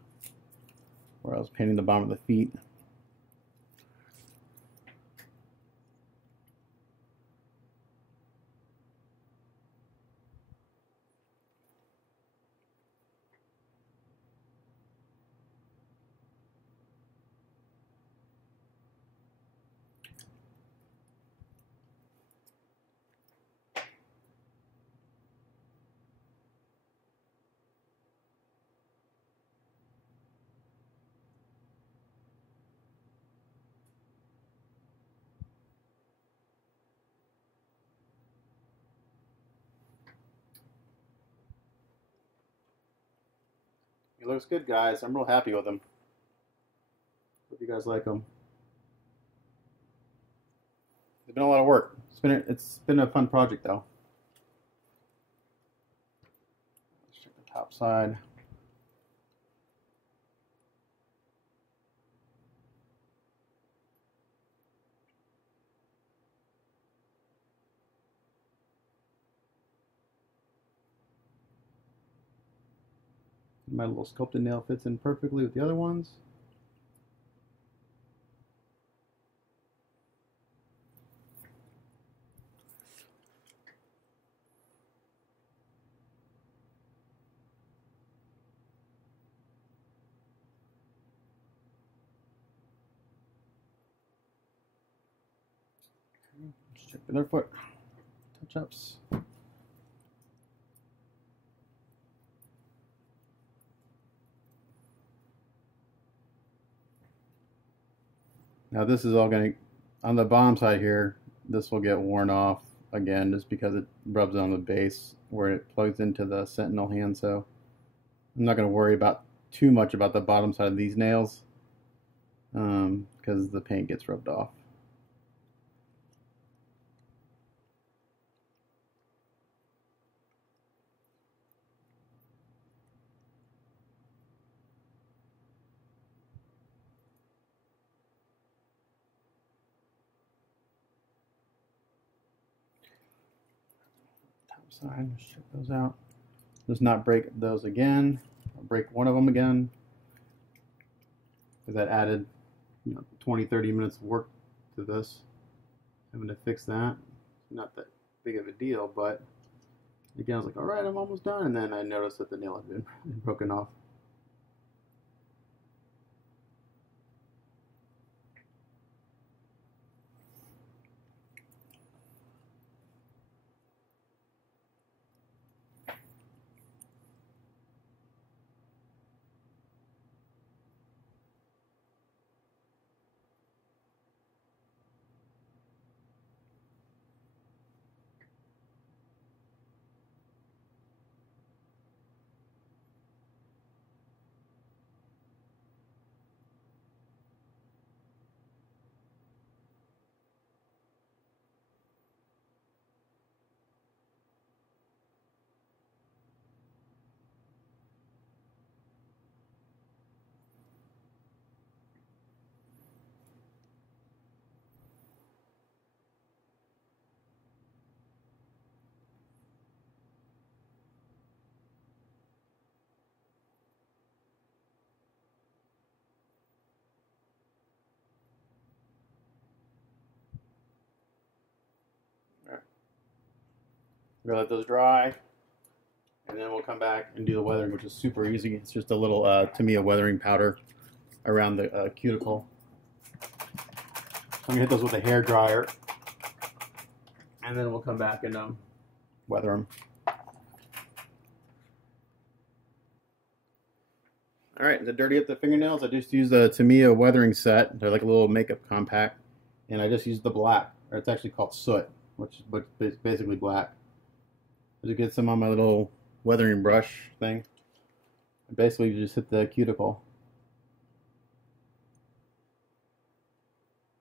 where I was painting the bottom of the feet. looks good, guys. I'm real happy with them. Hope you guys like them. It's been a lot of work. It's been a fun project though. Let's check the top side. My little sculpted nail fits in perfectly with the other ones. Let's check the other foot. Touch-ups. Now this is all going to, on the bottom side here, this will get worn off again just because it rubs on the base where it plugs into the Sentinel hand. So I'm not going to worry about too much about the bottom side of these nails because the paint gets rubbed off. Side, let's check those out. Let's not break those again. I'll break one of them again because that added 20-30 minutes of work to this. Having to fix that. Not that big of a deal, but again I was like, alright, I'm almost done, and then I noticed that the nail had been broken off. We're gonna let those dry, and then we'll come back and do the weathering, which is super easy. It's just a little Toenail weathering powder around the cuticle. I'm gonna hit those with a hair dryer, and then we'll come back and weather them. All right, to dirty up the fingernails, I just use the Toenail weathering set. They're like a little makeup compact, and I just use the black, or it's actually called soot, which is basically black. I just get some on my little weathering brush thing. And basically, you just hit the cuticle.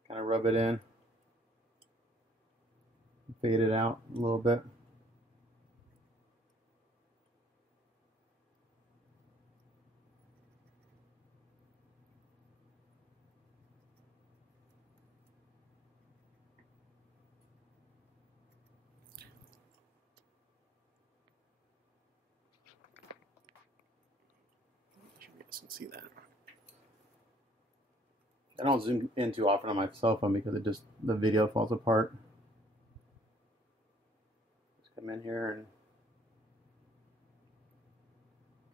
Kind of rub it in. Fade it out a little bit. You guys can see that. I don't zoom in too often on my cell phone because the video falls apart. Just come in here and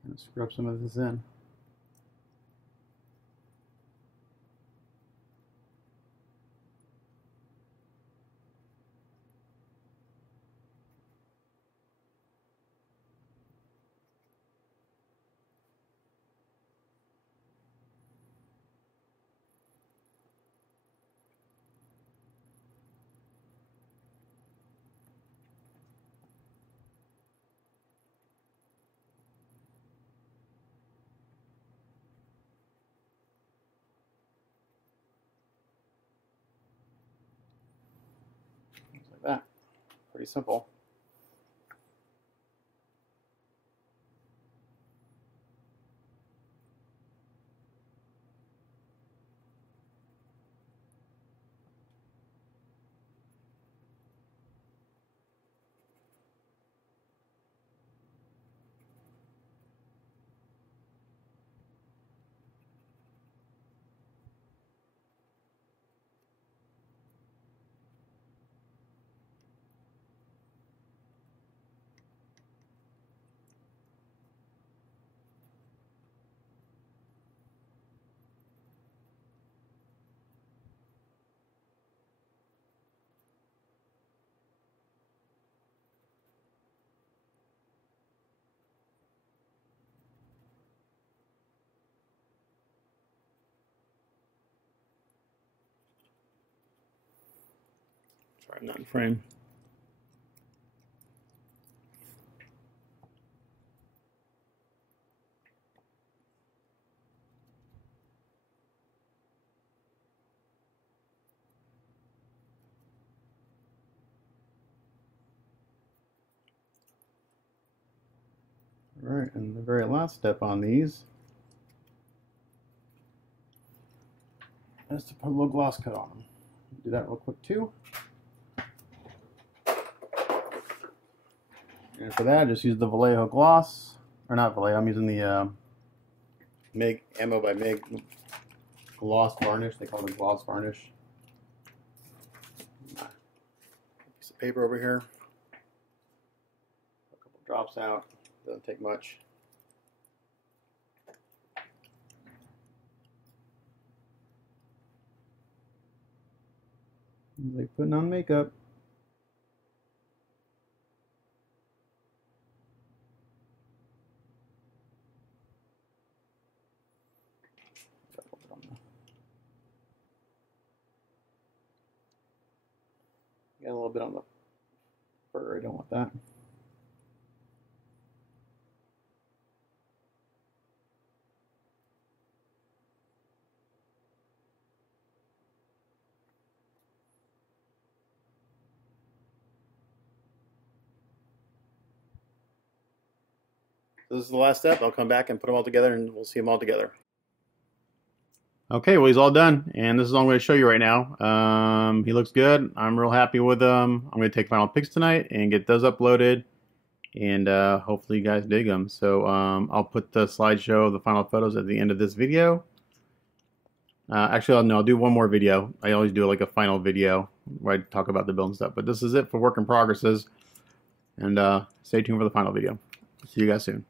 kind of scrub some of this in. Pretty simple. Sorry, I'm not in frame. All right, and the very last step on these is to put a little gloss coat on them. Do that real quick too. And for that, I just use the Vallejo gloss, or not Vallejo. I'm using the Mig Ammo by Mig gloss varnish. They call it gloss varnish. Piece of paper over here. A couple drops out. Doesn't take much. Like putting on makeup. Got a little bit on the fur. I don't want that. This is the last step. I'll come back and put them all together and we'll see them all together. Okay, well, he's all done, and this is all I'm going to show you right now. He looks good. I'm real happy with him. I'm going to take final pics tonight and get those uploaded, and hopefully you guys dig them. So I'll put the slideshow of the final photos at the end of this video. Actually, I'll do one more video. I always do like a final video where I talk about the build and stuff. But this is it for work in progresses, and stay tuned for the final video. See you guys soon.